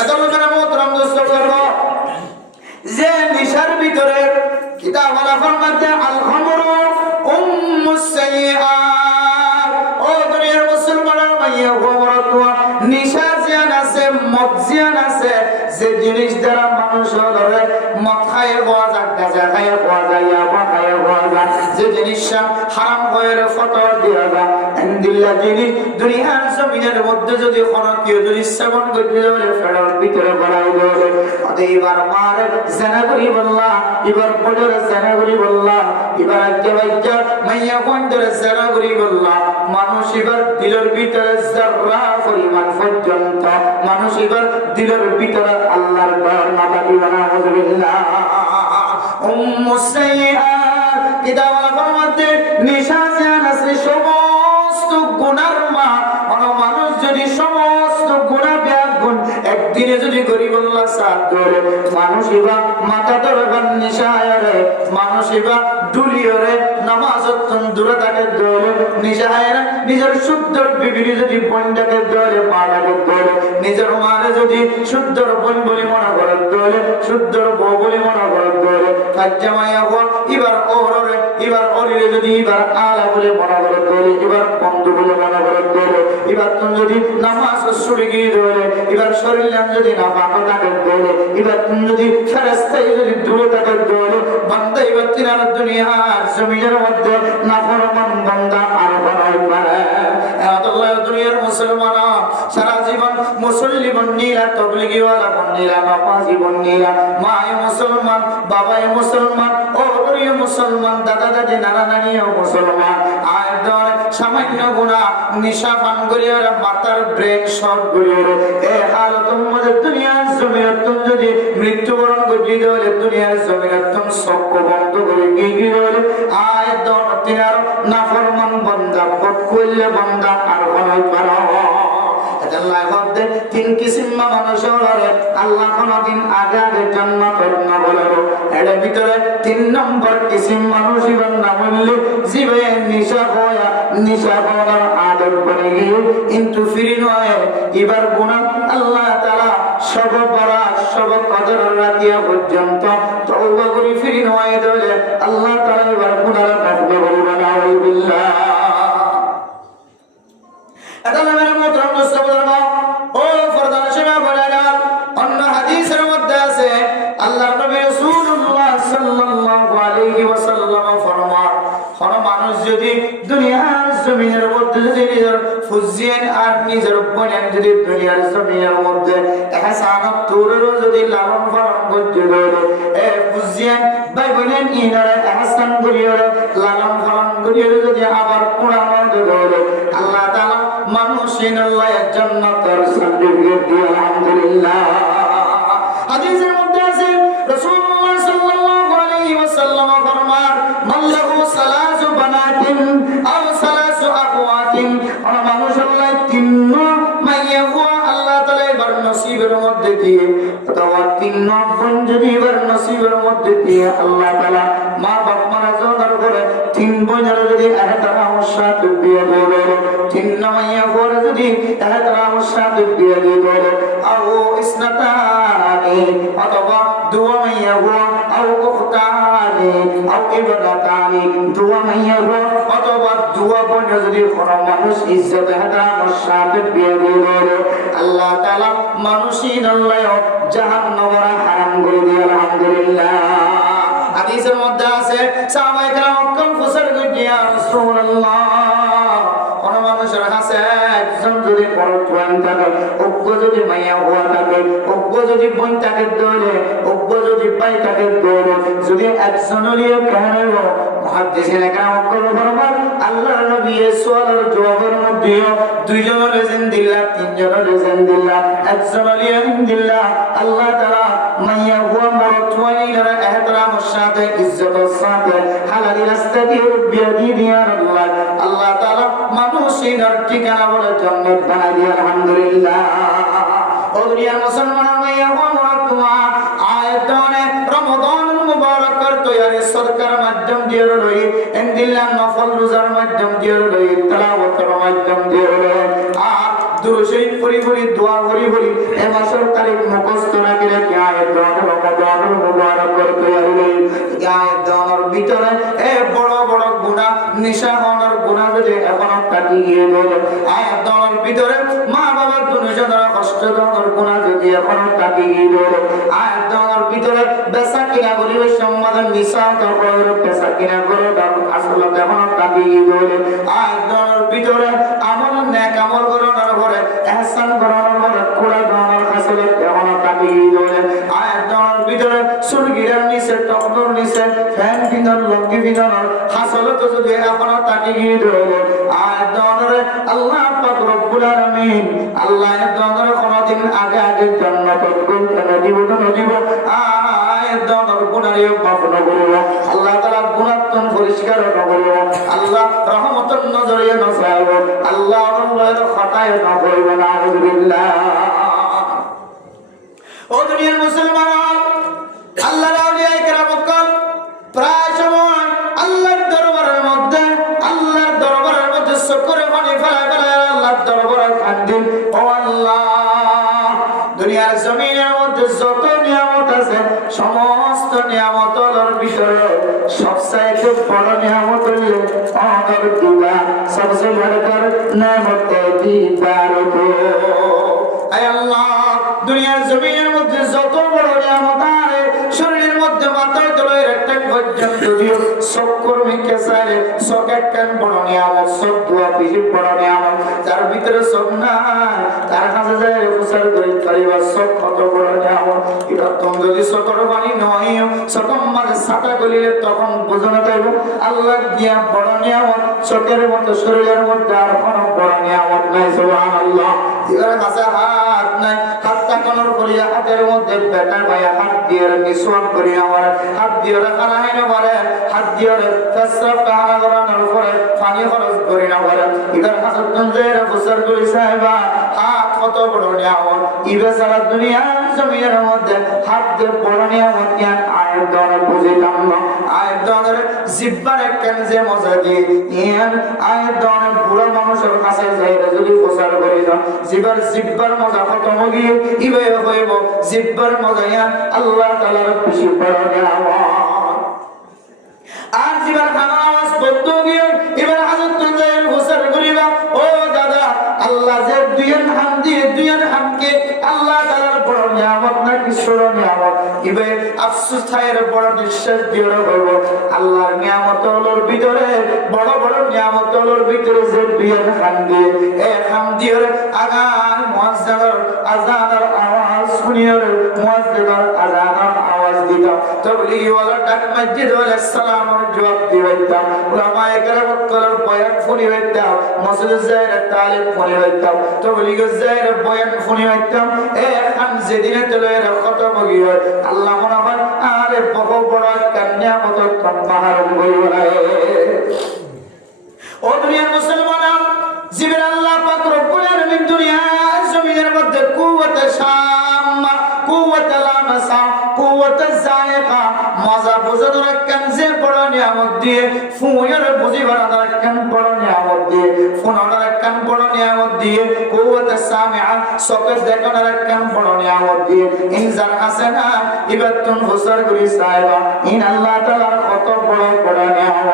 এত লোকেরা মোহতরম দোস্ত করবো যে নিশার ভিতরে কিতাব আলা ফরমাতে আল খামরু ও ইয়ান আছে যে জিনিস দ্বারা মানুষ হলে মদ খায় হওয়া যায়, গাঁজা খায় হওয়া যায়, ইয়াবা খায় হওয়া যায়, যে জিনিসটা হারাম হয়ে ফতোয়া দেওয়া যায়, আলহামদুলিল্লাহ জিনিস দুনিয়ার জমিনের মধ্যে যদি কোনো কেউ যদি সেবন করতে হলে ফেরার ভিতরে বাড়াই দেবে। এবার মার জানা করি বললাম, এবার বড় জানা করি বললাম, এবার আজ্ঞা মাইয়া বন্ধের জানা করি বললাম, মানুষ এবার দিলের ভিতরে যারা পরিমাণ পর্যন্ত মানুষ এবার দিলের ভিতরে আল্লাহর ডর না পাঠিয়ে না বুঝবিল্লাহ। কিতাবের মধ্যে নিশা জান আছে সমস্ত গুনার মা। মানুষ যদি সমস্ত গুনাহ ব্যাগুণ একদিনে যদি গরিবুল্লাহ সাথ ধরে মানুষ এবার মাথা ধরে নিশায়রে মানুষ এবার দুলিয়রে নামাজ দূরে থাকে ধরে নিশায়রে নিজের শুদ্ধ বিবিরি যদি বন্ডাকে ধরে মাটাকে ধরে নিজের মারে যদি শুদ্ধর বোন বলে মনে করে ধরে শুদ্ধর বউ বলে মনে করে ধরে কাজ্জামাইয়া হল এবার ওরে এবার ওরে যদি এবার আলা বলে মনে করে ধরে এবার বন্ধু বলে মনে করে ধরে এবার তুমি যদি নামাজ শুরু গিয়ে ধরে এবার শরীর যদি না পাকো তাকে ধরে এবার তুমি যদি ফেরেশতায় যদি দূরে তাকে ধরে বান্দা এবার তিনার দুনিয়ার জমিনের মধ্যে না ফরমান বান্দা আর বানাই পারে। আল্লাহ দুনিয়ার মুসলমান সারা জীবন মুসল্লি বন্নিরা তবলিগি ওয়ালা বন্নিরা নামাজি বন্নিরা মায়ে মুসলমান বাবায়ে মুসলমান ও প্রিয় মুসলমান দাদা দাদি নানা নানিও মুসলমান আয়দর সামান্য গুনাহ নিশা পান করে ওরা মাথার ব্রেন শর্ট করে এ হালত মধ্যে দুনিয়ার জমিনে তুমি যদি মৃত্যুবরণ করতে হলে দুনিয়ার জমিনে তুমি চক্ষ বন্ধ করে গিয়ে হলে আয়দর তিনার নাফরমান বান্দা বদকুল্লে বান্দা আর হল পারো। আল্লাহ বলতে তিন কিসিম মানুষ হলে আল্লাহ কোনদিন আগে আগে জান্নাতের না বলবো এর ভিতরে 3 নম্বর কিসিম মানুষ ইবার নাম হইলে জীবে নিশা হওয়ার আদর বনে গিয়ে কিন্তু ফিরি নয় এবার গুনাহ আল্লাহ তাআলা সব বড় সব কদর রাখিয়া পর্যন্ত তওবা করে ফিরি নয় দলে আল্লাহ তাআলা এবার গুনাহ মাফ করবে না বিল্লাহ। আল্লাহ মেরে মোহতরম মুসলমান ও ফরদান শোনা বলেন অন্য হাদিসের মধ্যে আছে আল্লাহর নবী রাসূলুল্লাহ সাল্লাল্লাহু আলাইহি ওয়াসাল্লাম ফরমান কোন মানুষ যদি দুনিয়ার জমিনের মধ্যে যদি নিজের ফুজিয়ান আর নিজের বয়ান যদি দুনিয়ার জমিনের মধ্যে ইহসানত তুরেরও যদি লালন পালন করতে পারে এ ফুজিয়ান ভাই বোনের ইনারে ইহসান করিয়ে লালন পালন করিয়ে যদি আবার কোরআন ধরে আল্লাহ তাআলা মানুষের আল্লাহ জান্নাতের সার্টিফিকেট দিয়ে আলহামদুলিল্লাহ। হাদিসের মধ্যে আছে রাসূলুল্লাহ সাল্লাল্লাহু আলাইহি ওয়াসাল্লাম ফরমান মাল্লাহু সালাসু বানাতিন আও সালাসু আবওয়াতিন মানুষ আল্লাহ তিন মাইয়া আল্লাহ তাআলা এবার নসিবের মধ্যে দিয়ে অথবা 3 বোন যদি এবার নসিবের মধ্যে দিয়ে আল্লাহ তাআলা মা বাপ মারা যাওয়ার পরে 3 বোনের যদি এহতারাম সাথে বিয়ে দেবে 3 মাইয়া পরে যদি এহতারাম সাথে বিয়ে দেবে আও ইসনাতানি অথবা 2 মাইয়া আও উখতানি আও ইবনাতানি 2 মাইয়া অথবা 2 বোন যদি কোন মানুষ ইজ্জত এহতারাম সাথে বিয়ে দেবে আল্লাহ তাআলা মানুষের আল্লাহ জাহান্নামে হারাম করে দিয়ে আলহামদুলিল্লাহ। হাদিসের মধ্যে আছে সাহাবায়ে কেরাম কনফুসের গিয়া রাসূলুল্লাহ কোন মানুষের কাছে একজন যদি পরোয়ান থাকে অজ্ঞ যদি মাইয়া হওয়া থাকে অজ্ঞ যদি বোন থাকে দৌড়ে অজ্ঞ যদি পাই থাকে দৌড়ে যদি একজনেরই কেন মুহাদ্দিসিন কেরাম ফরমান আল্লাহর নবী সুয়ালের জবাবের মধ্যে 2 জন রেজেন দিল্লাহ 3 জন রেজেন দিল্লাহ একজন আলহামদুলিল্লাহ আল্লাহ তাআলা মাইয়া হওয়া মরতওয়াইরা ইহতিরামের সাথে ইজ্জতের সাথে হালাল রাস্তা দিয়ে বিয়ে দিয়ে আল্লাহ আল্লাহ তাআলা মানুষের ঠিকানা বলে জান্নাত বানাই দিয়ে আলহামদুলিল্লাহ। ও দুনিয়ার মুসলমান মাইয়া হওয়া মরতওয়া আয়াতনে রমাদানুল মুবারকের তৈরি সরকার মাধ্যম দিয়ে রই ইনদিল্লাহ নফল রোজার মাধ্যম দিয়ে রই তেলাওয়াতের মাধ্যম দিয়ে রই আর দুরুশরীফ পড়ি পড়ি দোয়া করি পড়ি এই মাসের তারিখ মুখস্থ রাখি রাখি আয়াতনের রমাদানুল মুবারকের তৈরি রই আয়াতনের ভিতরে এ বড় বড় গুনাহ নিশা হওয়ার গুনাহ যদি এখনো কাটি গিয়ে বলে আয়াতনের ভিতরে মা বাবার দুজনের কষ্ট ধরনের গুনাহ যদি এখনো তাকে গিয়ে আয়াত দেওয়ার ভিতরে বেচা কিনা করিবে সম্মানের নিঃস্বার্থ করে বেচা কিনা করে আসলে এখনো তাকে গিয়ে আয়াত দেওয়ার ভিতরে আমল নেক আমল করানোর পরে ইহসান করানোর পরে কোরআন দেওয়ার আসলে এখনো তাকে গিয়ে আয়াত দেওয়ার ভিতরে সুরগিরার নিচে টকদর নিচে ফ্যান কিনার লঙ্গি কিনার আসলে তো যদি এখনো তাকে গিয়ে আয়াত দেওয়ার আল্লাহ পাক রব্বুল আলামিন আল্লাহ দেওয়ার কোনদিন আগে আগে জান্নাত দিব আয়াত দেওয়ার গুনাহও মাফ না করিব আল্লাহ তাআলা গুনাহতন পরিষ্কার না করিব আল্লাহ রহমতের নজরে নসাইব আল্লাহ আল্লাহর খতায় না করিব নাউযুবিল্লাহ ও দুনিয়ার মুসলমান আল্লাহর আউলিয়া কিরামগণ প্রায় সময় আল্লাহর দরবারের মধ্যে শুকর পানি ফেলায় আল্লাহর দরবারে কান্দেন ও আল্লাহ দুনিয়ার জমিনের মধ্যে যত নিয়ামত আছে সমস্ত নিয়ামতের ভিতরে সবচেয়ে বড় নিয়ামত হলো আমার দিবা সবচেয়ে বড় নিয়ামত দিদার গো আয় আল্লাহ দুনিয়ার জমিনের মধ্যে যত বড় নিয়ামত আছে শরীরের মধ্যে মাথায় তোলে একটা পর্যন্ত দিও শুকর মিকে চাইলে সকেট কেন বড় নিয়ামত সব দোয়া বেশি বড় নিয়ামত যার ভিতরে সব না তার কাছে যায় উপচার করে পারিবার সব কত বড় নিয়ামত এটা তুমি যদি সকর বাণী নয় সকম মাঝে ছাতা গলিলে তখন বোঝানো যাইব আল্লাহ দিয়া বড় নিয়ামত চোখের মতো শরীরের মধ্যে আর কোনো বড় নিয়ামত নাই সুবহানাল্লাহ এর কাছে হাত নাই হাত তাকানোর করিয়া হাতের মধ্যে বেটা ভাইয়া হাত দিয়ে নিঃশ্বাস করি আমার হাত দিয়ে রাখা হয় না পারে হাত দিয়ে প্রস্রাব কাহানা করানোর পরে পানি খরচ করি না পারে এটার কাছে তঞ্জের প্রচার করি সাহেবা হাত কত বড় নিয়ামত ইবে সারা দুনিয়ার জমিনের মধ্যে হাত দিয়ে বড় নিয়ামত জ্ঞান আয়ের দনের বুঝিতাম না আয়ের দনের জিব্বার কেন যে মজা দিয়ে ইয়ান আয়ের দনের বুড়ো মানুষের কাছে যাই যদি প্রচার করি না জিব্বার মজা খতম গিয়ে ইবে হইব জিব্বার মজা ইয়ান আল্লাহ তাআলার খুশি বড় নিয়ামত আর জিবার খানা আওয়াজ বন্ধ গিয়ে এবার হাজত তঞ্জের প্রচার করিবা ও দাদা আল্লাহ যে দুইয়ের হাম দিয়ে দুইয়ের হামকে আল্লাহ তাআলার বড় নিয়ামত না কিশোর নিয়ামত ইবে আফসোস থায়ের বড় নিঃশ্বাস দিয়ে হইব আল্লাহর নিয়ামতগুলোর ভিতরে বড় বড় নিয়ামতগুলোর ভিতরে যে দুইয়ের হাম দিয়ে এক হাম দিয়ে আগান মুয়াজ্জিনের আযানের আওয়াজ শুনিয়ে মুয়াজ্জিনের আযানের আওয়াজ দিত তাবলীগী ওয়ালা ডাক মসজিদ ওয়ালা সালামের জবাব দিবাইতাম উলামায়ে কেরাম করার বয়ান শুনিবাইতাম মসজিদ যায়রা তালিম শুনিবাইতাম তাবলীগী যায়রা বয়ান শুনিবাইতাম এখন যেদিনে তলের খতম হইল আল্লাহ মনে হয় আরে বহু বড় কন্যা মত মাহারম হইবায় ও দুনিয়ার মুসলমান জিবর আল্লাহ পাক রব্বুল আলামিন দুনিয়ার জমিনের মধ্যে কুওয়াতে শাম্মা কুওয়াতে লামাসা কুওয়াতে জায়কা মজা বুঝানোর কেন যে বড় নিয়ামত দিয়ে ফুয়ের বুঝিবার কেন বড় নিয়ামত দিয়ে ফুনার কেন বড় নিয়ামত দিয়ে কুওয়াতে সামিআ সকেট দেখানোর কেন বড় নিয়ামত দিয়ে ইনজার হাসানা ইবাতুন হুসার গুরি সাহেবা ইন আল্লাহ তাআলার কত বড় বড় নিয়ামত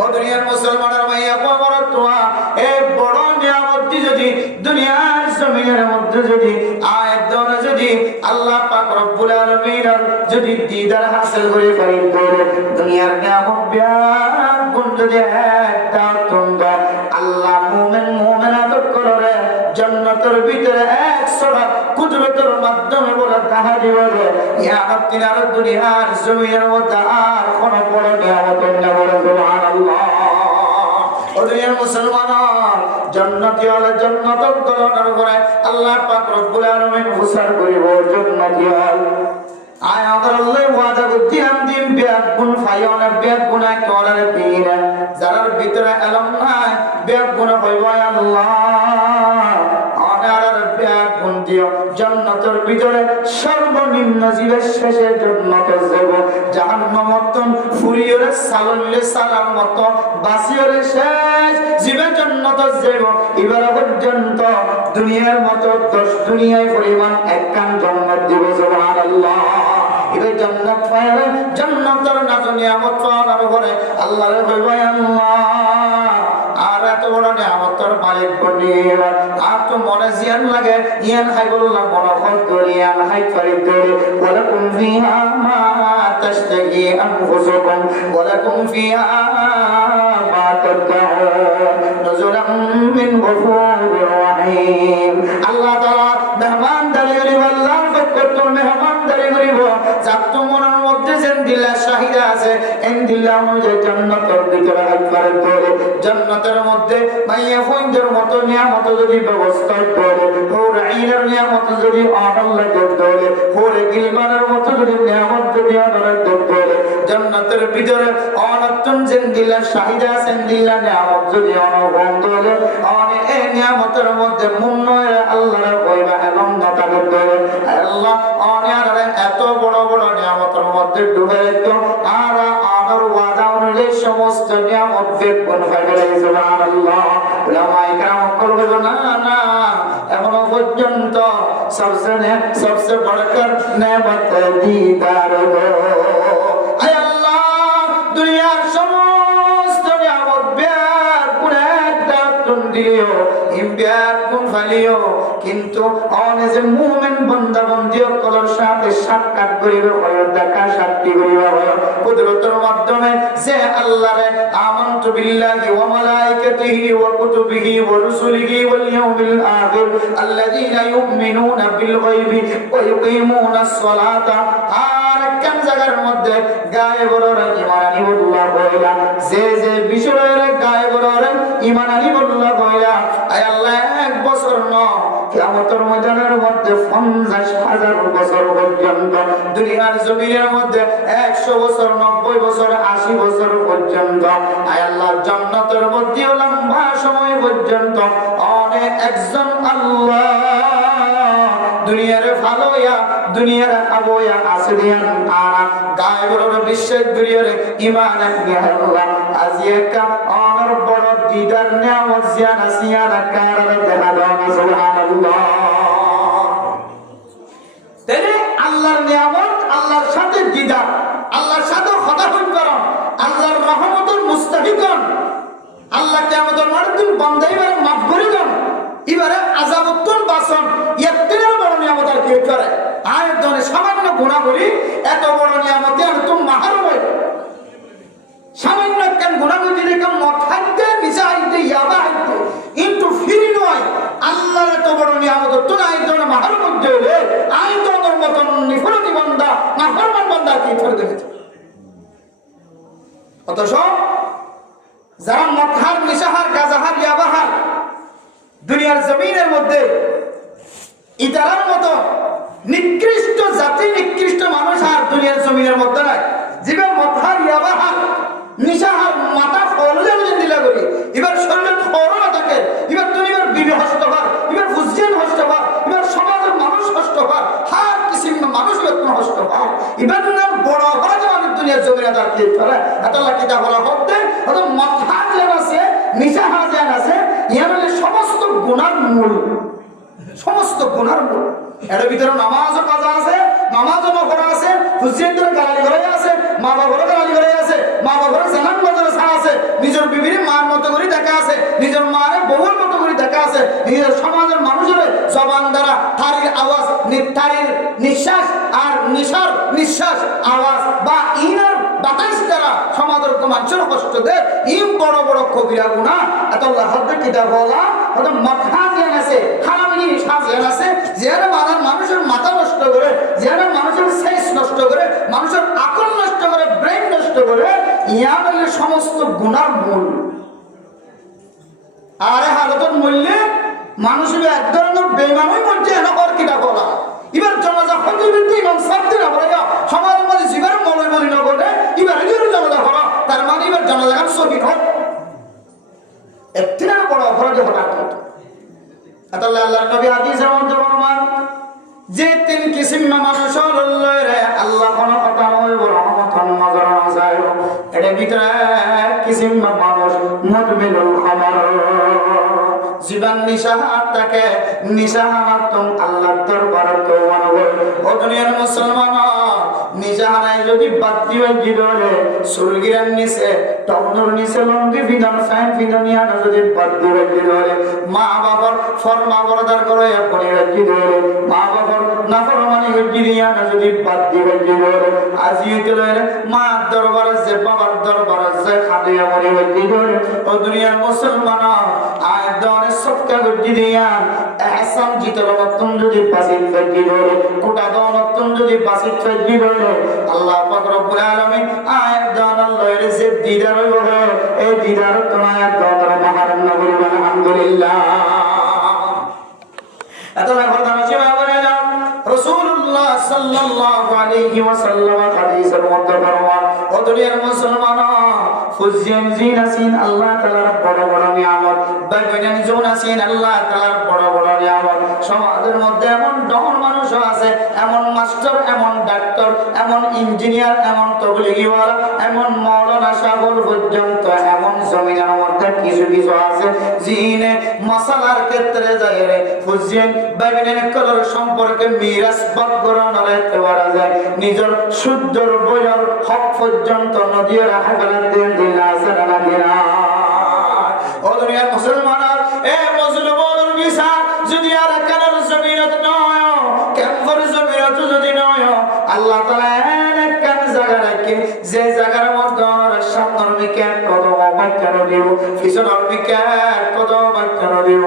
ও দুনিয়ার মুসলমানের ভাইয়া বড় তোয়া এই বড় নিয়ামত যদি দুনিয়ার জমিনের মধ্যে যদি আয়াত দ্বারা যদি আল্লাহ পাক রব্বুল আলামিন যদি দিদার হাসিল করে পারি দুনিয়ার নিয়ামত গুণ যদি একটা তোমরা আল্লাহ মুমিন মুমিনাত করে জান্নাতের ভিতরে 100টা কুদরতের মাধ্যমে বলে তাহা দিবে ইয়া রাব্বিনা দুনিয়ার জমিনের মধ্যে আর কোন বড় নিয়ামত না বলে সুবহানাল্লাহ ও দুনিয়ার মুসলমান জান্নাতি আলা জান্নাত করার পরে আল্লাহ পাক রব্বুল আলামিন ঘোষণা করিব জান্নাতি আয় আমাদের আল্লাহ ওয়াদা করতেন দিন বিয়াত গুণ ফায়না বিয়াত গুণ করার দিন যারার ভিতরে এলম নাই বিয়াত গুণ হইব আল্লাহ আনার বিয়াত গুণ দিও জান্নাতের ভিতরে সর্বনিম্ন জীবের শেষে জান্নাতে যাব জাহান্নামতন ফুরিয়রে সাললে সালাম মত বাসিয়রে শেষ জীবের জান্নাতে যাব এবার পর্যন্ত দুনিয়ার মত 10 দুনিয়ায় পরিমাণ একখান জান্নাত দিব সুবহানাল্লাহ ইবে জান্নাত পায়রে জান্নাতের নাজ নিয়ামত পাওয়ার পরে আল্লাহর কইবা আল্লাহ আর এত বড় নিয়ামত নিয়ামতের মালিক বনি আর তো মনে জিয়ান লাগে ইয়ান খাই বললাম মনোহর দলি ইয়ান খাই ফারিদ দলি ওয়ালাকুম ফিহা মা তাশতাহি আনফুসুকুম ওয়ালাকুম ফিহা মা তাদউন নুজুলাম মিন গফুরির রহিম। আল্লাহ তাআলা মেহমানদারি করিব, আল্লাহ ফকর মেহমানদারি করিব। যাক তোমার মধ্যে যেন দিলা শাহিদা আছে এন দিলা অনুযায়ী জান্নাতের ভিতরে হাত করে ধরে জান্নাতের মধ্যে মাইয়া ফইন্দের মতো নিয়ামত যদি ব্যবস্থা করে হোর আইনের নিয়ামত যদি আল্লাহ ধরে হোর গিলমানের মতো যদি নিয়ামত যদি আল্লাহ ধরে জান্নাতের ভিতরে অনতন যেন দিলা শাহিদা আছেন দিলা নিয়ামত যদি অনবন ধরে অনে এই নিয়ামতের মধ্যে মুন্নয় আল্লাহর কইবা আনন্দ তাকে ধরে আল্লাহ অনে এত বড় বড় নিয়ামতের মধ্যে ডুবে যেত আর আমার ওয়াদা অনুযায়ী সমস্ত নিয়ামত বেগুন ফাইলে সুবহানাল্লাহ। উলামায়ে কেরাম বলবে না না এখনো পর্যন্ত সবচেয়ে বড়কর নেয়ামত দিদার গো। আয় আল্লাহ দুনিয়ার সমস্ত নিয়ামত বের করে একটা দিও ইমবিয়ার কোন ফালিও কিন্তু অনে যে মুমিন বান্দা বান্দিও কলর সাথে সাক্ষাৎ করিবে হয় দেখা সাক্ষী করিবে হয় কুদরতের মাধ্যমে যে আল্লাহরে আমানতু বিল্লাহি ওয়া মালাইকাতিহি ওয়া কুতুবিহি ওয়া রুসুলিহি ওয়াল ইয়াউমিল আখির আল্লাযীনা ইউমিনুনা বিল গায়বি ওয়া ইউকিমুনাস সালাতা আর কোন জায়গার মধ্যে গায়বের ঈমান আনিবুল্লাহ কইলা যে যে বিষয়ের গায়বের ঈমান আনিবুল্লাহ কইলা আয় আল্লাহ এক বছর নয় কিয়ামতের ময়দানের মধ্যে 50,000 বছর পর্যন্ত দুনিয়ার জমিনের মধ্যে 100 বছর 90 বছর 80 বছর পর্যন্ত আয় আল্লাহ জান্নাতের মধ্যে লম্বা সময় পর্যন্ত অনেক একজন আল্লাহ দুনিয়ার ভালোয়া দুনিয়ার আবয়া আসরিয়ান আরা গায়বের বিশ্বের দুনিয়ার ঈমান আনবে আল্লাহ আজিয়াকা অনর বড় দিদার নিয়ামত জিয়ান আসিয়ান কারণে দেখা দাও সুবহানাল্লাহ। তাহলে আল্লাহর নিয়ামত আল্লাহর সাথে দিদার আল্লাহর সাথে কথা কইতাম আল্লাহর রহমতের মুস্তাহিকন আল্লাহ কিয়ামতের মাঠে বান্দাইবার মাফ করে দেন এবারে আযাবতুন বাসন এতদিনের বড় নিয়ামত আর কি করে আয়তনে সামান্য গুনাহ করি এত বড় নিয়ামতে আর তুমি মাহরুম হই সামান্য কেন গুনাহ যদি কেন মত হাইতে নিসা হাইতে ইয়াবা হাইতে কিন্তু ফিরি নয় আল্লাহর এত বড় নিয়ামত তো আয়তনে মাহরুম হইতে হলে আয়তনের মতন নিফরতি বান্দা নাফরমান বান্দা কি করে দেবে অতঃ যারা মতহার নিশাহার গাজাহার ইয়াবাহার দুনিয়ার জমিনের মধ্যে ইতারার মতো নিকৃষ্ট জাতি নিকৃষ্ট মানুষ আর দুনিয়ার জমিনের মধ্যে নাই জীবে মতহার ইয়াবাহার নিশাহার মাথা ফললে দিলা করি এবার শরীরে খরনা থাকে এবার দুনিয়ার বিবি হস্তবার এবার ফুজিয়ান হস্তবার এবার সমাজের মানুষ হস্তবার হার কিসিম মানুষ বেতন হস্তবার এবার না বড় বড় মানুষ দুনিয়ার জমিনে তার কি করে আল্লাহ কিতাব বলা হতে অত মতহার যেন আছে নিশাহার যেন আছে ইয়ার সমস্ত গুনার মূল সমস্ত গুনার মূল এর ভিতরে নামাজও কাজা আছে নামাজও নকরা আছে হুজুরদের গালি করে আছে মা বাবার গালি করে আছে মা বাবার জানান মতো আছে নিজের বিবির মার মতো করে দেখা আছে নিজের মারে বউর মতো করে দেখা আছে নিজের সমাজের মানুষের জবান দ্বারা তারির আওয়াজ তারির নিঃশ্বাস আর নিশার নিঃশ্বাস আওয়াজ বা ইনার বাতাস দ্বারা সমাজের মানুষের কষ্ট দেয় ইম বড় বড় কবিরা গুনাহ এত আল্লাহর কিতাব বলা হয়তো মাথা জ্ঞান আছে হারামি জ্ঞান আছে যারা মানুষের মাথা নষ্ট করে যারা মানুষের সেন্স নষ্ট করে মানুষের আকল নষ্ট করে ব্রেন নষ্ট করে ইয়া বলে সমস্ত গুনার মূল আরে হালতর মূল্যে মানুষের এক ধরনের বেমানই মধ্যে এনকর কিতাব বলা এবার জনজা হতে ইমাম সাবতে না বলে সমাজের মধ্যে জীবন মনে মনে না করে এবার এগুলো জনজা করা তার মানে এবার জনজাগান শহীদ হয় এতটা বড় অপরাধ হঠাৎ আল্লাহর নবী হাদিসের মধ্যে বর্ণনা যে তিন কিসিম মানুষ লইরে আল্লাহ কোন কথা নয় রহমত নজর না যায় এর ভিতরে কিসিম মানুষ মুদমিনুল খামার জীবন নিশাহার থাকে নিশাহারাতম আল্লাহর দরবারে তওবা করে ও দুনিয়ার মুসলমান নিশাহারায় যদি বাদ দিবে গিরলে সুরগিরার নিচে টমনর নিচে লঙ্গি ফিদান ফ্যান ফিদানিয়া না যদি বাদ্য রাখি ধরে মা বাবার ফরমা বরদার করে আপনি রাখি ধরে মা বাবার নাফরমানি রাখি দিয়া না যদি বাদ্য রাখি ধরে আজিয়ে চলে মা দরবার আছে বাবার দরবার আছে খাদিয়া মনে রাখি ধরে ও দুনিয়ার মুসলমান আয় দরে সবকা রাখি দিয়া এহসান জিতর মতন যদি বাসিত রাখি ধরে কোটা দনতন যদি বাসিত রাখি ধরে আল্লাহ পাক রব্বুল আলামিন আয়াত দান আল্লাহর যে দিদার হবে এই দিদার তোমায় দর মহান নবী আলহামদুলিল্লাহ এতলা কথা আছে বাবারে যাও রাসূলুল্লাহ সাল্লাল্লাহু আলাইহি ওয়াসাল্লাম হাদিসের মধ্যে ফরমান ও দুনিয়ার মুসলমান ফুজিয়ান জিনাসিন আল্লাহ তাআলার বড় বড় নিয়ামত বাইবেন জোনাসিন আল্লাহ তাআলার বড় বড় নিয়ামত সমাজের মধ্যে এমন ডন মানুষ আছে এমন মাস্টার এমন ডাক্তার এমন ইঞ্জিনিয়ার এমন তবলিগীওয়ালা এমন মাওলানা সাহেব পর্যন্ত এমন জমিনের মধ্যে কিছু কিছু আছে জিনে মাসালার ক্ষেত্রে যায় রে ফুজিয়ান বাইবেন কলর সম্পর্কে মিরাস বগ্গরণের এতবারা যায় নিজের শুদ্ধর বয়র হক পর্যন্ত নদীর হাগালে দিন আছে না দিনা ও দুনিয়ার মুসলমান এ মুসলমানের বিসা যদি আর কানার জমিনত নয় কেমন জমিনত যদি নয় আল্লাহ তাআলা এক কান জায়গা রাখে যে জায়গার মধ্যে আমার সামনের দিকে কদম বাচ্চার দিব পিছনের দিকে কদম বাচ্চার দিব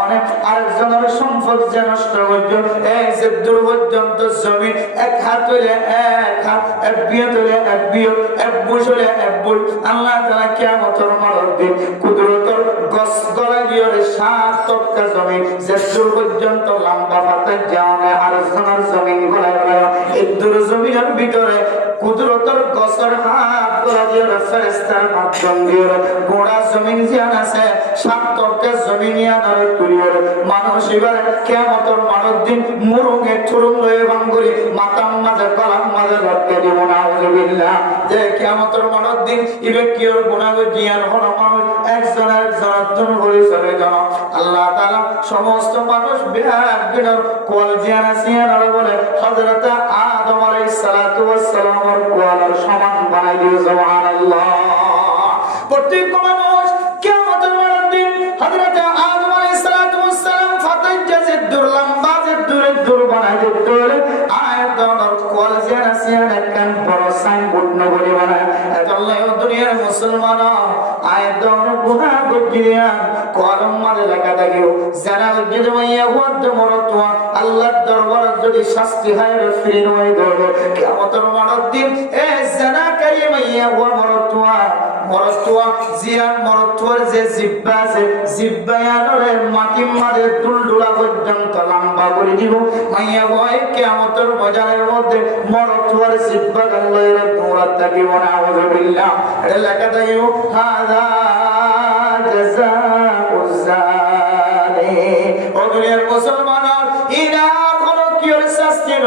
অনেক আরেকজনের সম্পদ যে নষ্ট করছে এই যে দূর পর্যন্ত জমি এক হাত হইলে এক হাত এক বিয়ে হইলে এক বিয়ে এক বুশ হইলে এক বুশ আল্লাহ তাআলা কিয়ামতের দিন কুদরতের গস গলা দিয়ে সাত তক্কা জমি যে দূর পর্যন্ত লম্বা পাতে জানে আরেকজনের জমি গলায় গলায় এই দূর জমির ভিতরে কুদরতের গসর হাত গলা দিয়ে ফেরেশতার মাধ্যম দিয়ে গোড়া জমিন জিয়ান আছে সাত তক্কা জমি নিয়ে আনার তুলিয়ে মানুষ এবারে কিয়ামতের দিন মুরুঙে চুরুং লয়ে ভাঙ্গুরি মাতাম মাঝে গলাম মাঝে লটকে দিব নাউযুবিল্লাহ যে কিয়ামতের দিন ইবে কিওর গুনাহ জিয়ান হলো মানুষ একজন একজন করে চলে জন আল্লাহ তাআলা সমস্ত মানুষ বিহার বিনার কোয়াল জিয়ান আসিয়ান বলে হযরত আদম আলাইহিস সালাতু ওয়াস সালামের কোয়ালের সমান বানাই দিও সুবহানাল্লাহ প্রত্যেক মানুষ কিয়ামতের দিন হযরত আদম আলাইহিস সালাতু ওয়াস সালাম ফাতাজ্জা যে দুরলম্বা যে দূর বানাই দিতে আয়াত দর কোয়াল জিয়ান আসিয়ান একখান বড় সাইনবোর্ড নগরী বানায় আল্লাহ দুনিয়ার মুসলমান আয়াত দর গুনাহ করিয়া কলম মারে লেখা থাকিও যারা যদি মাইয়া ওয়াদ মরতওয়া আল্লাহর দরবারে যদি শাস্তি হয় ফিরে নয় ধরে কিয়ামতের দিন এ জানাকারী মাইয়া ওয়া মরতওয়া জিয়ান মরতওয়ার যে জিব্বা আছে জিব্বায়ানরে মাটি মারে দুলদুলা পর্যন্ত লম্বা করে দিব মাইয়া ওই কিয়ামতের ময়দানের মধ্যে মরতওয়ার জিব্বা আল্লাহর দৌলত থাকিব নাউযুবিল্লাহ এটা লেখা থাকিও হাযা জাযাউজ জালিম ও দুনিয়ার মুসলমান ইনার কোন কিওর শাস্তি ন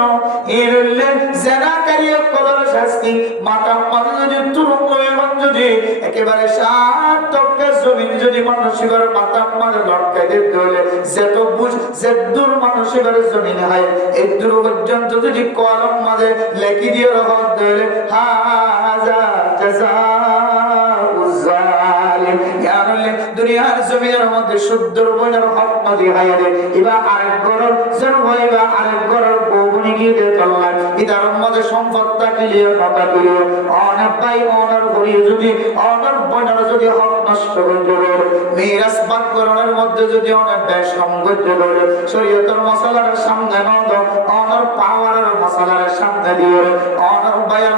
ইরলে জানাকারী কলর শাস্তি মাতা মাঝে যদি তুরঙ্গ এবং যদি একেবারে সাত টক্কা জমিন যদি মানুষের মাথা মাঝে লটকাই দিতে হলে যত বুঝ যে দূর মানুষের জমিন হয় এই দূর পর্যন্ত যদি কলম মাঝে লেখি দিয়ে রাখা হলে হাযা জাযাউজ জালিম ইয়ারলে দুনিয়ার জমিনের মধ্যে শুদ্ধর বইনের হক নদী হয় রে এবা আরেক গরর যেন হইবা আরেক গরর বউনি গিয়ে দে আল্লাহ ইদার মধ্যে সম্পদটা কিলিয়ে কথা কিলিয়ে অনেক ভাই অনার করিয়ে যদি অনার বইনের যদি হক নষ্ট করতে পারে মিরাস বাদ করণের মধ্যে যদি অনেক বেশ সংগত করে শরীয়তের মশলার সামনে নাও দাও অনার পাওয়ারের মশলার সামনে দিয়ে অনার ভাইয়ের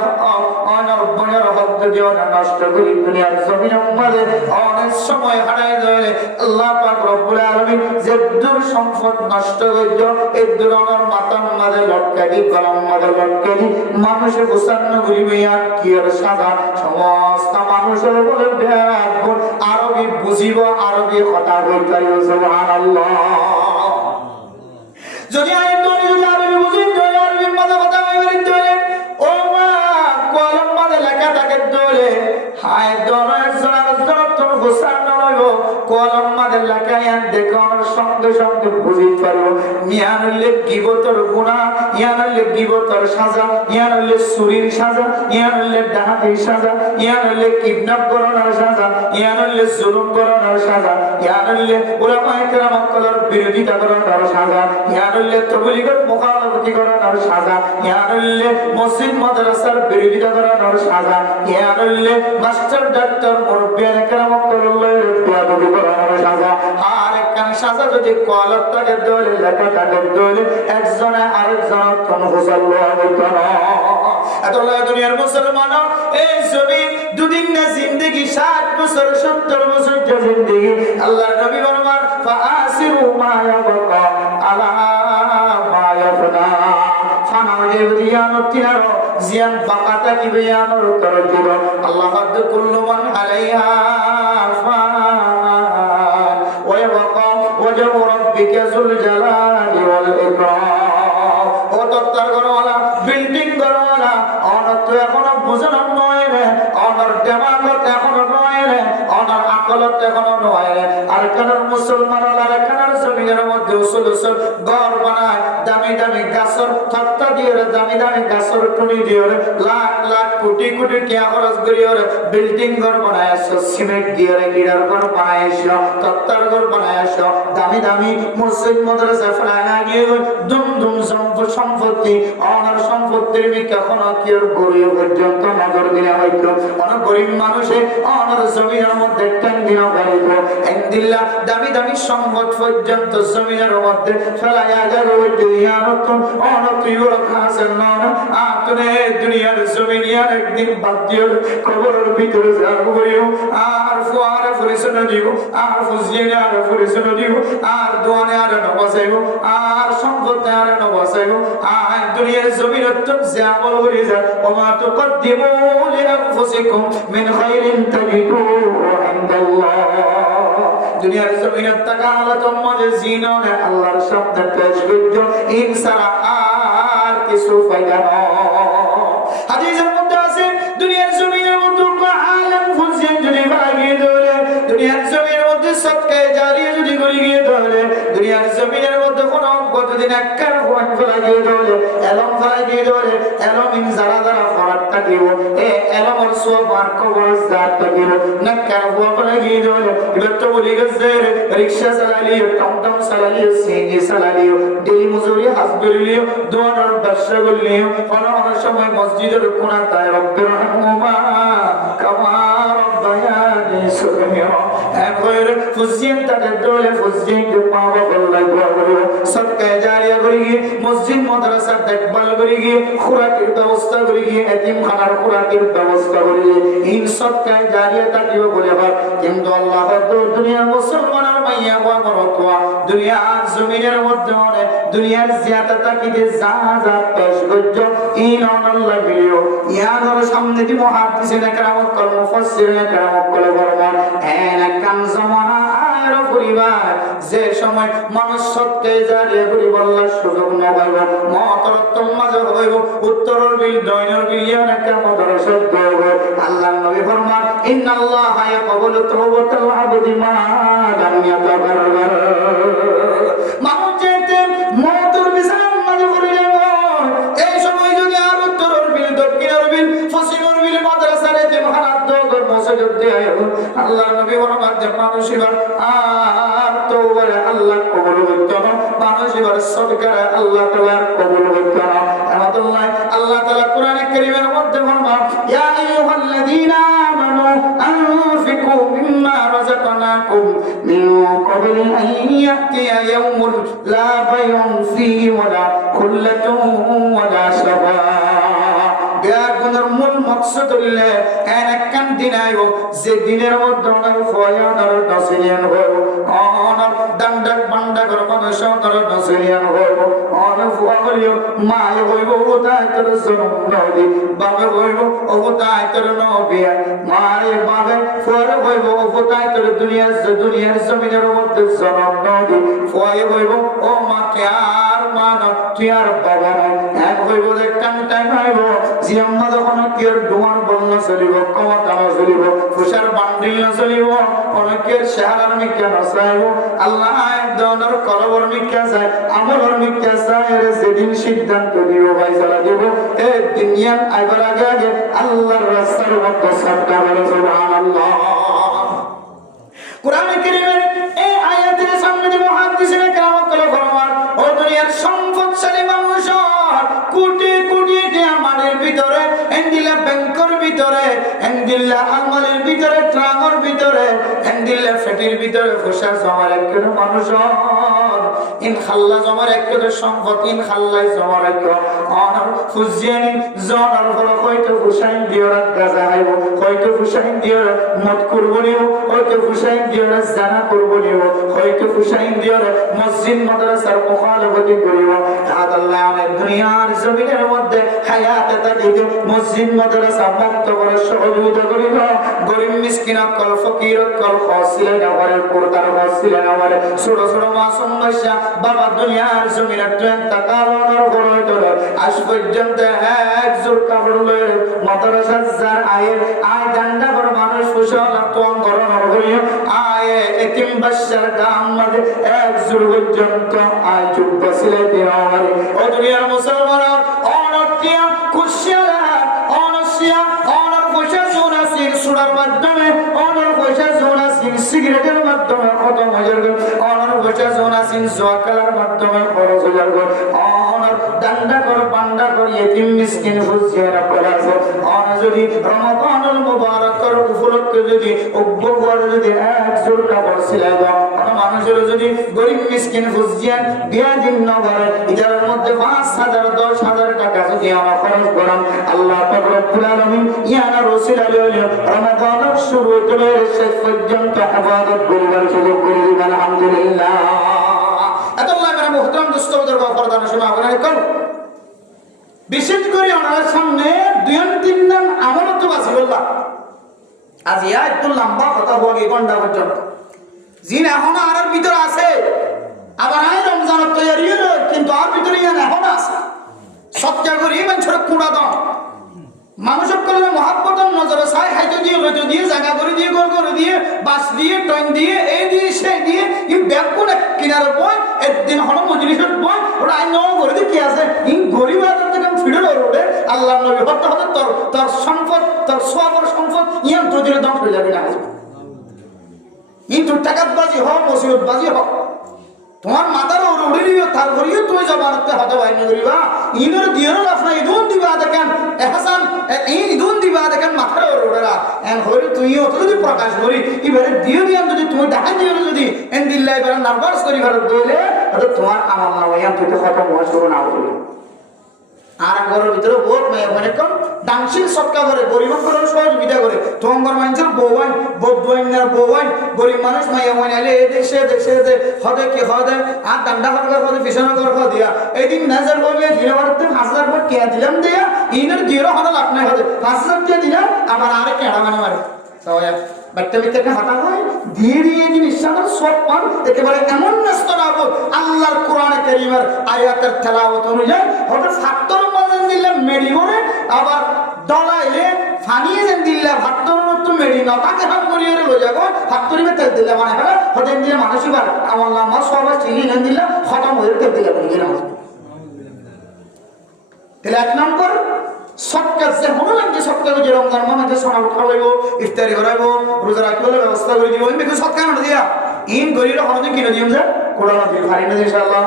অনার বইনের হক যদি অনেক নষ্ট করি দুনিয়ার জমিনের মধ্যে অনেক সময় হারাই ধরে আল্লাহ পাক রব্বুল আলামিন যে দূর সম্পদ নষ্ট হইল এই দূর অনার মাতার মাঝে লটকাই কলম মাঝে লটকাই মানুষে গোসান্ন করিবে আর কি আর সাদা সমস্ত মানুষের বলে ব্যাপক আরবি বুঝিব আরবি কথা বলতে সুবহানাল্লাহ যদি আয়াত যদি আরবি বুঝিন যদি আরবি মাঝে কথা বলতে ও মা কলম মাঝে লেখা থাকে দলে হায় দরার জোর তোর গোসান্ন হইব কলম মাদের লাগাইয়া দেখো সঙ্গে সঙ্গে বুঝি পারো ইয়ান হইলে গীবতের গুনাহ, ইয়ান হইলে গীবতের সাজা, ইয়ান হইলে চুরির সাজা, ইয়ান হইলে ডাকাতির সাজা, ইয়ান হইলে কিডন্যাপ করানোর সাজা, ইয়ান হইলে জুলুম করানোর সাজা, ইয়ান হইলে উলামায়ে কেরাম কলার বিরোধিতা করানোর সাজা, ইয়ান হইলে তবলিগের মুখালফতি করানোর সাজা, ইয়ান হইলে মসজিদ মাদ্রাসার বিরোধিতা করানোর সাজা, ইয়ান হইলে মাস্টার ডাক্তার মুরব্বিয়ানে কেরাম কলার বিরোধিতা করানোর সাজা। আর একখান সাজা যদি কলম থাকে দলে লেখা থাকে দলে একজনে আরেকজন কনফুসাল্লাহ হইতো না। এতলা দুনিয়ার মুসলমান এই জমিন দুদিন না জিন্দেগি 60 বছর 70 বছর জিন্দেগি আল্লাহর নবী ফরমান ফাআসিরু মা ইয়াবকা আলা মা ইয়াফনা ফানা জিয়ানো তিনারো জিয়ান বাকাতা কি বিয়ানোর উত্তর দিব আল্লাহ হাদ কুল্লু মান আলাইহা ফান ওয়া ইয়াবকা ওয়াজহু রাব্বিকা যুল জালালি ওয়াল ইকরাম। ও তত্তার ঘরওয়ালা বিল্ডিং ঘরওয়ালা অনত এখনো বুঝানো নয় রে, অনর দেমাগত এখনো নয় রে, অনর আকলত এখনো নয় রে। আর কেন মুসলমান আর কেন জমিনের মধ্যে উসুল উসুল ঘর বানায় দামি দামি গাছর তত্তা দিয়ে রে, দামি দামি গাছর টুনি দিয়ে রে, লাখ লাখ কোটি কোটি টাকা খরচ করিয়ে রে বিল্ডিং ঘর বানায়ছ, সিমেন্ট দিয়ে রে গিরার ঘর বানায়ছ, তত্তার ঘর বানায়ছ, দামি দামি মসজিদ মাদ্রাসা ফলানা গিয়ে দুম দুম সম্পত্তি অনার সম্পত্তির কখনো কি আর গরিব পর্যন্ত নজর দিলে হয়তো অনেক গরিব মানুষে অনার জমিনের মধ্যে ট্যাঙ্গিন বাড়িত একদিল্লা দামি দামি সম্পদ পর্যন্ত জমিনের মধ্যে ফেলাইয়া গেল দুনিয়ারতন অনতীয় খাসেন নন আপনি দুনিয়ার জমিনিয়ার একদিন বাদ দিও কবরের ভিতরে যাবো আর ফুয়ারে পরিচন্ন দিব আর ফুজিয়ে আর পরিচন্ন দিব আর দোয়ানে আর নবাসাইব আর সম্পদে আর নবাসাইব আর দুনিয়ার জমিনত যে আমল করে যায় ওমা তুকদ্দিমু লিআনফুসিকুম মিন খাইরিন তাজিদুহু ইনদাল্লাহ। দুনিয়ার জমিনত টাকা আল্লাহ তোমাদের জিননে আল্লাহর সামনে পেশ করছো ইনসারা আর কিছু ফায়দা নাই। হাদিসের মধ্যে আছে দুনিয়ার জমিনের মধ্যে আলম ফুলসেন যদি ভাগিয়ে ধরে, দুনিয়ার জমিনের মধ্যে সদকায়ে জারিয়া যদি গড়িয়ে ধরে, দুনিয়ার জমিনের মধ্যে কোনো কতদিন একবার ফোন ফেলাইয়ে ধরে এলম ফেলাইয়ে ধরে এলম ইন যারা যারা ফরাত থাকিব এ এলমর সোফার কবর জাত থাকিব নাকার ফোন ফেলাইয়ে ধরে এবার তো বলি গেছে রিকশা চালালিও টমটম চালালিও সিএনজি চালালিও ডেলি মজুরি হাসবিলিও দোয়ানোর ব্যবসা করলিও কোনো অনেক সময় মসজিদের কোনা তাই রব্বির রহমা কামা রব্বায়ানি সগীরা একবার ফুজিয়েন তাকে দলে ফুজিয়েন কে পাওয়া বললাই বলবো সদকায়ে জারিয়া করি গিয়ে মসজিদ মাদ্রাসা দেখভাল করি গিয়ে খোরাকের ব্যবস্থা করি গিয়ে এতিমখানার খোরাকের ব্যবস্থা করি গিয়ে ইন সদকায়ে জারিয়া থাকিব বলে আবার কিন্তু আল্লাহ দুনিয়ার মুসলমানের মাইয়া ওয়া মরতওয়া দুনিয়ার জমিনের মধ্যে অনেক দুনিয়ার জিয়াদা তাকিতে যা যা পেশ করছো ইন আল্লাহ মিলিও ইয়ার সামনে দি মুহাদ্দিসিন کرام কল মুফাসসিরিন کرام কল বর্মন এনা কাম জামানার পরিবার যে সময় মানুষ সত্যে জারিয়া করি বলার সুযোগ না পাইব মতরত্তম মাঝে হইব উত্তরের বিল দয়নের বিল ইয়ানা কাম দরশত দেব আল্লাহর নবী ফরমান ইন্নাল্লাহা ইয়াকবুলু তাওবাতাল আবদি মা লাম ইয়াতাকাররার। মানুষ যেতে মতর বিছানার মাঝে পড়ে যাব এই সময় যদি আর উত্তরের বিল দক্ষিণের বিল পশ্চিমের বিল মাদ্রাসার এতিমখানার দোগর মসজিদ দিয়ে আল্লাহর নবী ফরমান যে মানুষ এবার আর তওবারে আল্লাহ কবুল করতে না, মানুষ এবার সদকা আল্লাহ তাআলা কবুল করতে না। আল্লাহ তাআলা কোরআনে কারীমের মধ্যে ফরমান ইয়া আইয়ুহাল্লাযীনা আমানু আনফিকু মিম্মা রাযাকনাকুম মিন ক্বাবলি আন ইয়াতিয়া ইয়াউমুন লা বাইউন ফীহি ওয়ালা খুল্লাতুন ওয়ালা শাফাআহ। বিয়াগুনের মূল মাকসাদ হইলে একখান দিন আইব যে দিনের মধ্যে অনার ফয়ানার নসিয়ান হইব অনার ডান্ডাক বান্ডাকর মানুষ অনার নসিয়ান হইব অনার ফুয়া হইব মায় হইব ওটাই তোর জন্ম নদী বাবা হইব ওটাই তোর নবিয়া মায় বাবা ফুয়ার হইব ওটাই তোর দুনিয়ার জমিনের মধ্যে জন্ম নদী ফুয়াই হইব ও মা কে আর মানব তুই আর বাবা নাই হইব একখান টাইম হইব জিয়াম্মা যখন কের ডুমার বলন চলিব কমতা চলিব ফুসার বান্ডিল না চলিব অনেকের চেহারার মিক্কা নচাইব আল্লাহ একদনের কলবর মিক্কা চাই আমলর মিক্কা চাই যেদিন সিদ্ধান্ত দিব ভাইসারা দিব এই দুনিয়ান আইবার আগে আগে আল্লাহর রাস্তার মধ্যে সাবধান হলো সুবহানাল্লাহ। কোরআন কারীমের এই আয়াতের সামনে যে মুহাদ্দিসিনে কেরাম কলে ফরমান ও দুনিয়ার সম্পদশালী মানুষ কোটি কোটি টাকা মানের ভিতরে এন্ডিলা ব্যাংকের ভিতরে এন্ডিলা আলমারির ভিতরে ট্রাঙ্গের ভিতরে এন্ডিলা ফেটির ভিতরে ফসা জমার একজন মানুষ ইন খাল্লা জমার একজন সম্পদ ইন খাল্লাই জমার একজন অনর ফুজিয়ানি জনার ফল হয়তো হুসাইন দিওরা গাজা আইব হয়তো হুসাইন দিওরা মত করবনিও হয়তো হুসাইন দিওরা জানা করবনিও হয়তো হুসাইন দিওরা মসজিদ মাদ্রাসার মুখালাফতি করিব আল্লাহ অনেক দুনিয়ার জমিনের মধ্যে হায়াতে তাকিতে মসজিদ মাদ্রাসা মুক্ত করে সহযোগিতা করিব গরিব মিসকিন কল ফকির কল খাসিলেন আমারে পর্দার খাসিলেন আমারে ছোট ছোট মাসুম বাচ্চা বাবা দুনিয়ার জমিনের ট্রেন তাকানোর বড় তোর আজ পর্যন্ত এক জোর কাপড় লয়ে মাদ্রাসা যার আয় ডান্ডা বড় মানুষ ফুসল তোম গরম হইও আয় এতিম বাচ্চার দাম মাঝে এক জোর পর্যন্ত আয় চুপ সিলাই দিও আমারে ও দুনিয়ার মুসলমান অনটিয়া খুশিয়ালা অনসিয়া অনর পয়সা জোনাসির সুরার মাধ্যমে অনর পয়সা জোনাসির সিগারেটের মাধ্যমে কত মজার গো অনর পয়সা জোনাসির জোয়াকালার মাধ্যমে খরচ হয়ে গো অনর ডান্ডা কর বান্ডা কর ইতিম মিসকিন ফুজিয়ারা করাছে অন যদি রমাদানুল মুবারকের উপলক্ষে যদি উগ্রবার যদি এক জোর কাপড় সিলাই দাও অন মানুষের যদি গরিব মিসকিন ফুজিয়ান বিয়া দিন না করে এটার মধ্যে ৫,০০০ ১০,০০০ টাকা যদি আমরা খরচ করাম আল্লাহ পাক রব্বুল আলামিন ইয়ানা রাসূল আলাইহি রমাদানের শুরু থেকে শেষ পর্যন্ত ইবাদত করিবার সুযোগ করে দিবেন আলহামদুলিল্লাহ। আল্লাহ মেরা মুহতারাম দোস্ত বুজুর্গ পর্দার শোনা আপনারা কোন বিশেষ করে ওনার সামনে ২-৩ দিন আমল তো বাসিবল্লাহ আজ ইয়া একটু লম্বা কথা বলি ঘন্টা পর্যন্ত জিন এখন আর ভিতর আছে আবার আই রমজানের তৈরি হলো কিন্তু আর ভিতরে ইয়ান এখন আছে সত্যা করি মানুষের কুড়া দাও মানুষের করলে মহাব্বতন নজরে চাই খাইতে দিয়ে লইতে দিয়ে জায়গা করে দিয়ে গোল করে দিয়ে বাস দিয়ে ট্রেন দিয়ে এই দিয়ে সেই দিয়ে ই ব্যাগ করে কিনারে বই একদিন হলো মজলিসের বই ওটা আইন নও করে দিয়ে কি আছে ই গরিব আদর থেকে ফিরে রোডে আল্লাহ নবী হতে হতে তোর সম্পদ তোর সবর সম্পদ ইয়ান তো দিলে দম হয়ে যাবে না ই তোর টাকাতবাজি হোক মুসিবতবাজি হোক তোমার মাথার উড়ে দিও তারপরেও তুই জবানতে হতে বাইরে করিবা ইনর দিওর লাফনা ইদুন দিবা দেখেন এহসান এই ইদুন দিবা দেখেন মাথার উড়েরা এন হইরে তুইও তো যদি প্রকাশ করি এবারে দিও দিয়ান যদি তুমি দেখা দিও যদি এন দিল্লাই এবারে নার্ভাস করি ভারত দইলে তো তোমার আমার না হইয়ান তুই তো খতম হওয়া শুরু না হইলো আর ঘরের ভিতরে বহুত মেয়ে মানে কম দাংশিল সৎকা করে গরিব করার সহযোগিতা করে তোমার মানুষের বউয়ান বৌয়াইনার বউয়ান গরিব মানুষ মাইয়া মানে আলে এই দেশে দেশে হদে কি হদে আর দান্ডা হরকার হদে পিছনে কর দিয়া এই দিন নাজার বলবে দিনবারতে ৫,০০০ টাকা কে দিলাম দিয়া ইনের দিরো হদে লাভ নাই হদে ৫,০০০ টাকা দিলাম আবার আরে কেডা মানে মারে সবাই বাচ্চা বিচ্চাকে হাঁটা হয় দিয়ে দিয়ে জিনিসটার সব পান একেবারে এমন নষ্ট না হোক আল্লাহর কোরআনে কারীমের আয়াতের তেলাওয়াত অনুযায়ী হঠাৎ ফাত্তর মাঝে দিলে মেডি করে আবার ডলাইলে ফানিয়ে দেন দিলে ফাত্তর মতো মেডি না তাকে হাত করিয়ে লই যাবো ফাত্তরিবে তেল দিলে মানে ফেলে হঠাৎ দিলে মানুষই বার আমার নাম্বার সবাই চিনি নেন দিলে খতম হয়ে তেল দিলে বলি না তাহলে ১ নম্বর সবকা যে মনে লাগে সবকা যে রমজান মাসে সোনা উঠাইব ইফতারি করাইব রোজা রাখিব ব্যবস্থা করে দিব আমি বেশি সবকা না দিয়া ইন গরির হনদিন কিনে দিম যে কোরআন দিন হারি না ইনশাআল্লাহ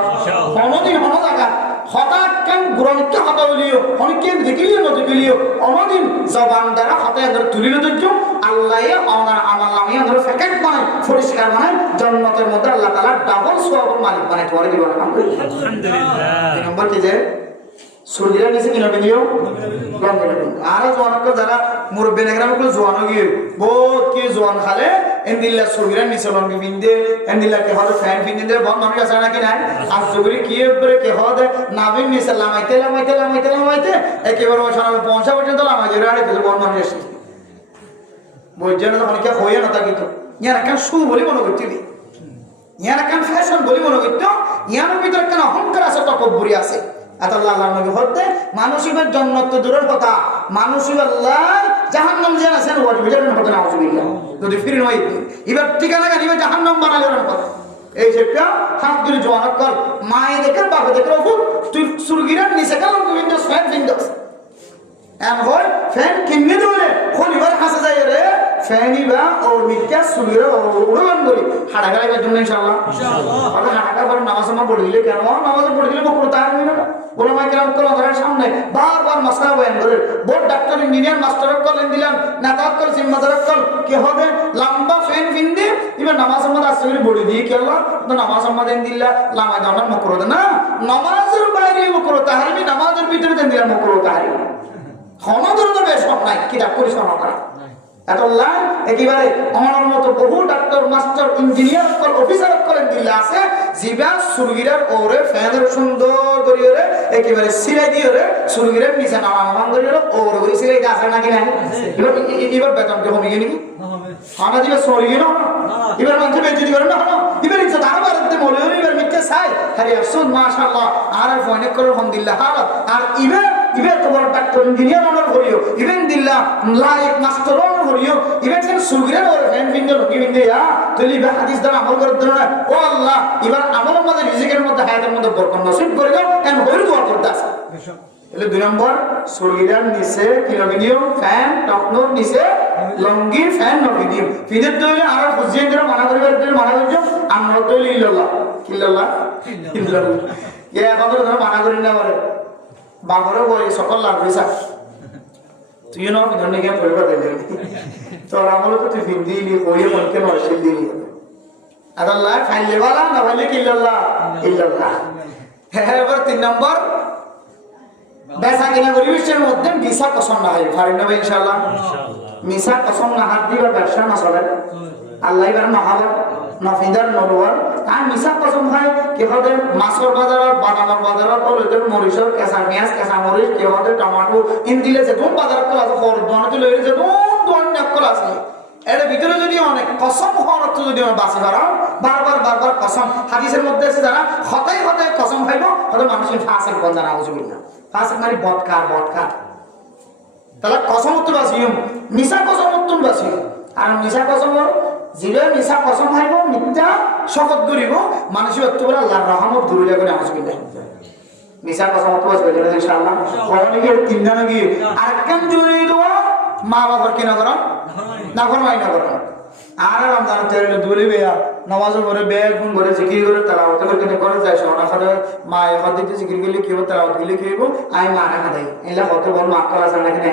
হনদিন হন জায়গা হঠাৎ কেন গুরুত্ব হাতা বলিও অনেকে দেখিলিও না দেখিলিও অনদিন জবান দ্বারা হাতে আদর তুলিল দিচ্ছ আল্লাহ আমার আমার নামে আদর প্যাকেট বানাই পরিষ্কার বানাই জান্নাতের মধ্যে আল্লাহ তাআলা ডাবল সওয়াবের মালিক বানাই তোমারে দিব আলহামদুলিল্লাহ। এই নম্বর কি যে সুরদিরা নিচে কিনা বিনিও আর জোয়ানকে যারা মুরব্বী নেগরামকে জোয়ান গিয়ে বহুত কি জোয়ান খালে এন্দিল্লা সুরদিরা নিচে লঙ্গি বিন্দে এন্দিল্লা কে হলো ফ্যান বিন্দে বহুত মানুষ আছে নাকি নাই আর জগরি কি উপরে কে হদে নাবিন নিচে লামাইতে একেবারে ওখানে ৫০ পর্যন্ত লামাইতে রাড়ে ফেলে বহুত মানুষ আসে বইজনে অনেকে হইয়া না থাকি তো ইয়ার একটা শু বলি মনে করছিলি ইয়ার একটা ফ্যাশন বলি মনে করতো ইয়ার ভিতরে কেন অহংকার আছে তকব্বুরি আছে আল্লাহ আল্লাহ নবী হতে মানুষের জন্য তো দূরের কথা মানুষই আল্লাহ জাহান্নাম যে আছেন ওই বিজারের হতে না অসুবিধা যদি ফিরে নয় এবার ঠিকানা গানি জাহান্নাম বানালেন কথা এই যেটা হাত ধরে জোয়ান কর মায়ে দেখে বাবা দেখে তুই সুরগিরার নিচে গেলাম তুমি তো ফ্যান ফিন্দাস এম হয় ফ্যান কিনে দেবে খনিবার হাসে যায় রে ফ্যানই বা ও মিথ্যা সুরগিরা উড়ান করি হাঁটা গাড়াইবার জন্য ইনশাআল্লাহ ইনশাআল্লাহ হাঁটা পরে নামাজ পড়ে দিলে কেন নামাজ পড়ে দিলে বকর তার না ওলামাই কেরাম কলমের সামনে বারবার মাসলা বয়ান করে বোর্ড ডাক্তার ইঞ্জিনিয়ার মাস্টার কলেন দিলাম নেতা কল জিম্মাদার কল কি হবে লম্বা ফ্যান ফিন্দে এবার নামাজ আমাদের আসলে বড়ি দিয়ে কি আল্লাহ তো নামাজ আমাদের দিল্লা লামায় দাওয়ার মকর না নামাজের বাইরে মকর তাহারিমি নামাজের ভিতরে দেন দিলাম মকর তাহারিমি হনদর তো বেশ সব নাই কি ডাক করিস না এতল্লাহ একেবারে আমার মতো বহু ডাক্তার মাস্টার ইঞ্জিনিয়ার কল অফিসার কলেন দিল্লা আছে জিবা সুরগিরার ওরে ফ্যানের সুন্দর করিয়ে রে একেবারে সিলাই দিয়ে রে সুরগিরার নিচে নামান করিয়ে রে ওর করে সিলাই আছে নাকি না এবার বেতন কে হবে নাকি আনা দিবে সরি গেল এবার মানুষ বেঁচে দিবে না এবার ইচ্ছা তার বাড়িতে মরে এবার মিথ্যে চাই আরে আফসোস মাশাআল্লাহ আর ফয়নে করে আলহামদুলিল্লাহ আর ইবে তোমার ডাক্তার ইঞ্জিনিয়ার অনার করিও ইভেন দিল্লা লাইক মাস্টার অনার করিও ইভেন সেন সুগিরের ওর ফ্যান ফিঙ্গার লুকি বিন্দে ইয়া তুই ইবা হাদিস দ্বারা আমল করে দিল না ও আল্লাহ এবার আমলের মধ্যে রিজিকের মধ্যে হায়াতের মধ্যে বরকত নসিব করে দাও এম হইল দোয়া করতে আছে এলে দুই নম্বর সুগিরার নিচে কি লগিনিও ফ্যান টকনোর নিচে লঙ্গি ফ্যান লগিনিও ফিদের দইলে আর ফুজিয়ে করে মানা করিবার দিলে মানা করিও আমরা দইলে ইল্লাল্লাহ ইল্লাল্লাহ ইল্লাল্লাহ এ এখন ধর মানা করি না করে বাবরে বই সকল লাভ হয়েছে তুই না ধরনে গিয়ে পরিবার দিলি তোর আমলে তো তুই ফিন দিলি কইয়ে মনকে নরসিল দিলি আল্লাহ ফাইলে বালা না ফাইলে কি ইল্লাল্লাহ ইল্লাল্লাহ হ্যাঁ এবার 3 নম্বর বেচা কিনা পরিবেশের মধ্যে মিশা কসম না হয় পারি না ইনশাআল্লাহ মিশা কসম না হাত দিবার ব্যবসা না চলে আল্লাহ এবার না হবে নফিদার নরওয়ার আর মিশা কসম হয় কি হবে মাছের বাজারত বাদামের বাজারত ওদের মরিচর কেঁচা পেঁয়াজ কেঁচা মরিচ কি হবে টমেটো ইন দিলে যে কোন বাজারত কল আছে খর দোকানে লই যে কোন কল আছে এর ভিতরে যদি অনেক কসম হওয়ার অর্থ যদি বাঁচি পারো বারবার কসম হাদিসের মধ্যে আছে যারা হতাই কসম খাইব হয়তো মানুষের ফাঁসের বন্ধা না বুঝবি না ফাঁসের মানে বটকার তাহলে কসম উত্তর বাঁচিও মিশা কসম উত্তর বাঁচিও আর মিশা কসম জিবে মিশা কসম খাইব মিথ্যা শপথ করিব মানুষের অর্থ বলে আল্লাহর রহমত দূরে করে আসবে মিশা কসম উত্তর বাঁচবে ইনশাআল্লাহ অনেকের তিনটা নাকি আরেকখান জুড়ে দেওয়া মা বাবার কি না করা না করো আর রমজান তেরে দুলি বেয়া নামাজ পড়ে বেগ গুণ করে জিকির করে তেলাওয়াত করে করে যায় সোনা খাদে মা এবার দিতে জিকির গেলে কি হবে তেলাওয়াত গেলে কি হবে আই মা না খাদাই এলা কত বড় মা কলা আছে নাকি না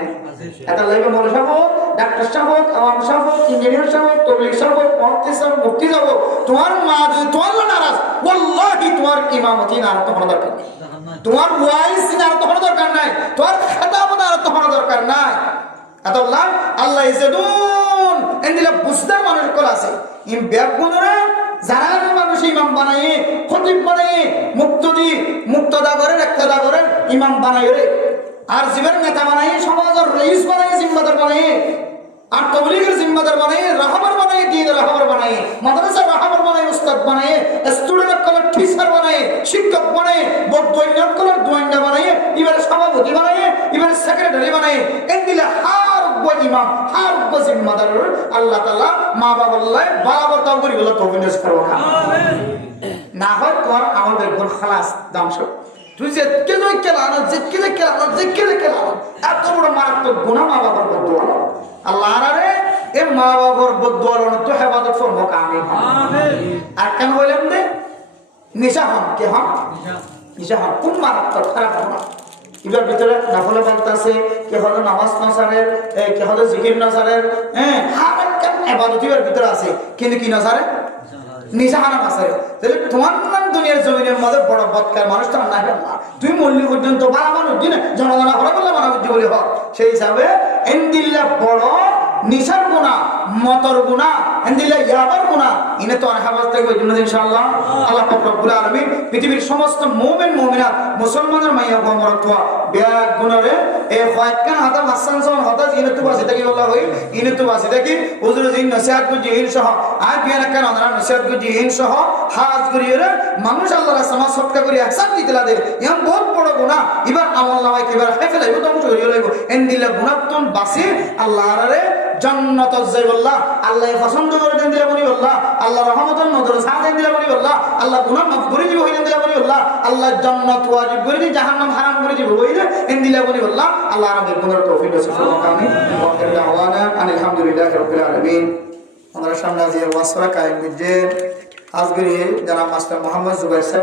এটা লাগে মনে সব ডাক্তার সাহেব আওয়াম সাহেব ইঞ্জিনিয়ার সাহেব তবলিগ সাহেব মুফতি সাহেব মুফতি যাব তোমার মা যদি তোমার নারাজ ওয়াল্লাহি তোমার ইমামতি না তো কোনো দরকার নেই তোমার ওয়াইস না তো কোনো দরকার নাই তোমার খেতাব না তো কোনো দরকার নাই আল্লাহ আল্লাহ ইজাদুন এন্দিলা বুঝদার মানুষ কল আছে ইম ব্যাগুনরা যারা মানুষ ইমাম বানায় খতিব বানায় মুক্তদা করে ইক্তদা করে ইমাম বানায় রে আর জীবন নেতা বানায় সমাজের রইস বানায় জিম্মাদার বানায় আর তবলিগের জিম্মাদার বানায় রাহবার বানায় দিন রাহবার বানায় মাদ্রাসা রাহবার বানায় উস্তাদ বানায় স্টুডেন্ট কল টিচার বানায় শিক্ষক বানায় বড়দোইনাত কল দোইনা বানায় এবারে সভাপতি বানায় এবারে সেক্রেটারি বানায় এন্দিলা ইমাম হার জিম্মাদার আল্লাহ তাআলা মা বাবাল্লাহ বরাবর দাও করি বলে তৌফিক করো না হয় তোমার আমাদের কোন খালাস দামশ তুই যে কেলানো এত বড় মারাত্মক গুনাহ মা বাবার বদদুয়া আল্লাহ আরে এ মা বাবার বদদুয়া তো হেফাজত করব আমিন আর কেন বললাম দে নিশা হন কে হন নিশা হন কোন মারাত্মক খারাপ গুনাহ এবার ভিতরে নাফলে বলতেছে কে হলো নামাজ নসারের কে হলো জিকির নসারের হ্যাঁ হারাকাত ইবাদতের ভিতরে আছে কিন্তু কি নসারে নিশা হারাম আছে তাহলে তোমার নাম দুনিয়ার জমিনের মধ্যে বড় বদকার মানুষ তো না তুই মল্লি পর্যন্ত বালা মানুষ দিনে জনগণনা হরা বললে মানুষ বলে হোক সেই হিসাবে এন্দিল্লা বড় নিশার গুনাহ মতর গুনাহ এন্দিল্লা ইয়াবার গুনাহ ইনে তো আহাবাস থেকে ওই জন্য ইনশাআল্লাহ আল্লাহ পাক রব্বুল আলামিন পৃথিবীর সমস্ত মুমিন মুমিনাত মুসলমানের মাইয়া গোমরতওয়া ব্যাগ গুণরে এই কয়েকখান হাতা মাসান সহ হাতা জিনে তো বাসি থাকি বলা হই ইনে তো বাসি থাকি হুজুর জিন নসিহত কো জিহিন সহ আই বিয়ান কান আমরা নসিহত কো জিহিন সহ হাজ করিয়ে মানুষ আল্লাহর সমাজ সৎকা করি একসাথে দিতলা দে ইয়াম বহুত বড় গুনাহ এবার আমল নামাই কিবার হেফে লাইব ধ্বংস করিয়ে লাইব এন দিলা গুনাহতুন বাসি আল্লাহরে জান্নাত যাইবল্লাহ আল্লাহ পছন্দ করে দেন দিলা বলি আল্লাহ আল্লাহ রহমতের নজর সাথে দিলা বলি আল্লাহ আল্লাহ গুনাহ মাফ করে দিব হইলেন দিলা বলি আল্লাহ আল্লাহ জান্নাত ওয়াজিব করে দি জাহান্নাম হারাম করে দিব হইলে এন দিলা বলি আল্লাহ আল্লাহ আমাদের গুনার তৌফিক নসিব করুন আমিন ওয়া দাওয়ানা আলহামদুলিল্লাহি রাব্বিল আলামিন আমাদের সামনে যে ওয়াসরা কায়েম যে আজকে যারা মাস্টার মোহাম্মদ জুবাইর সাহেব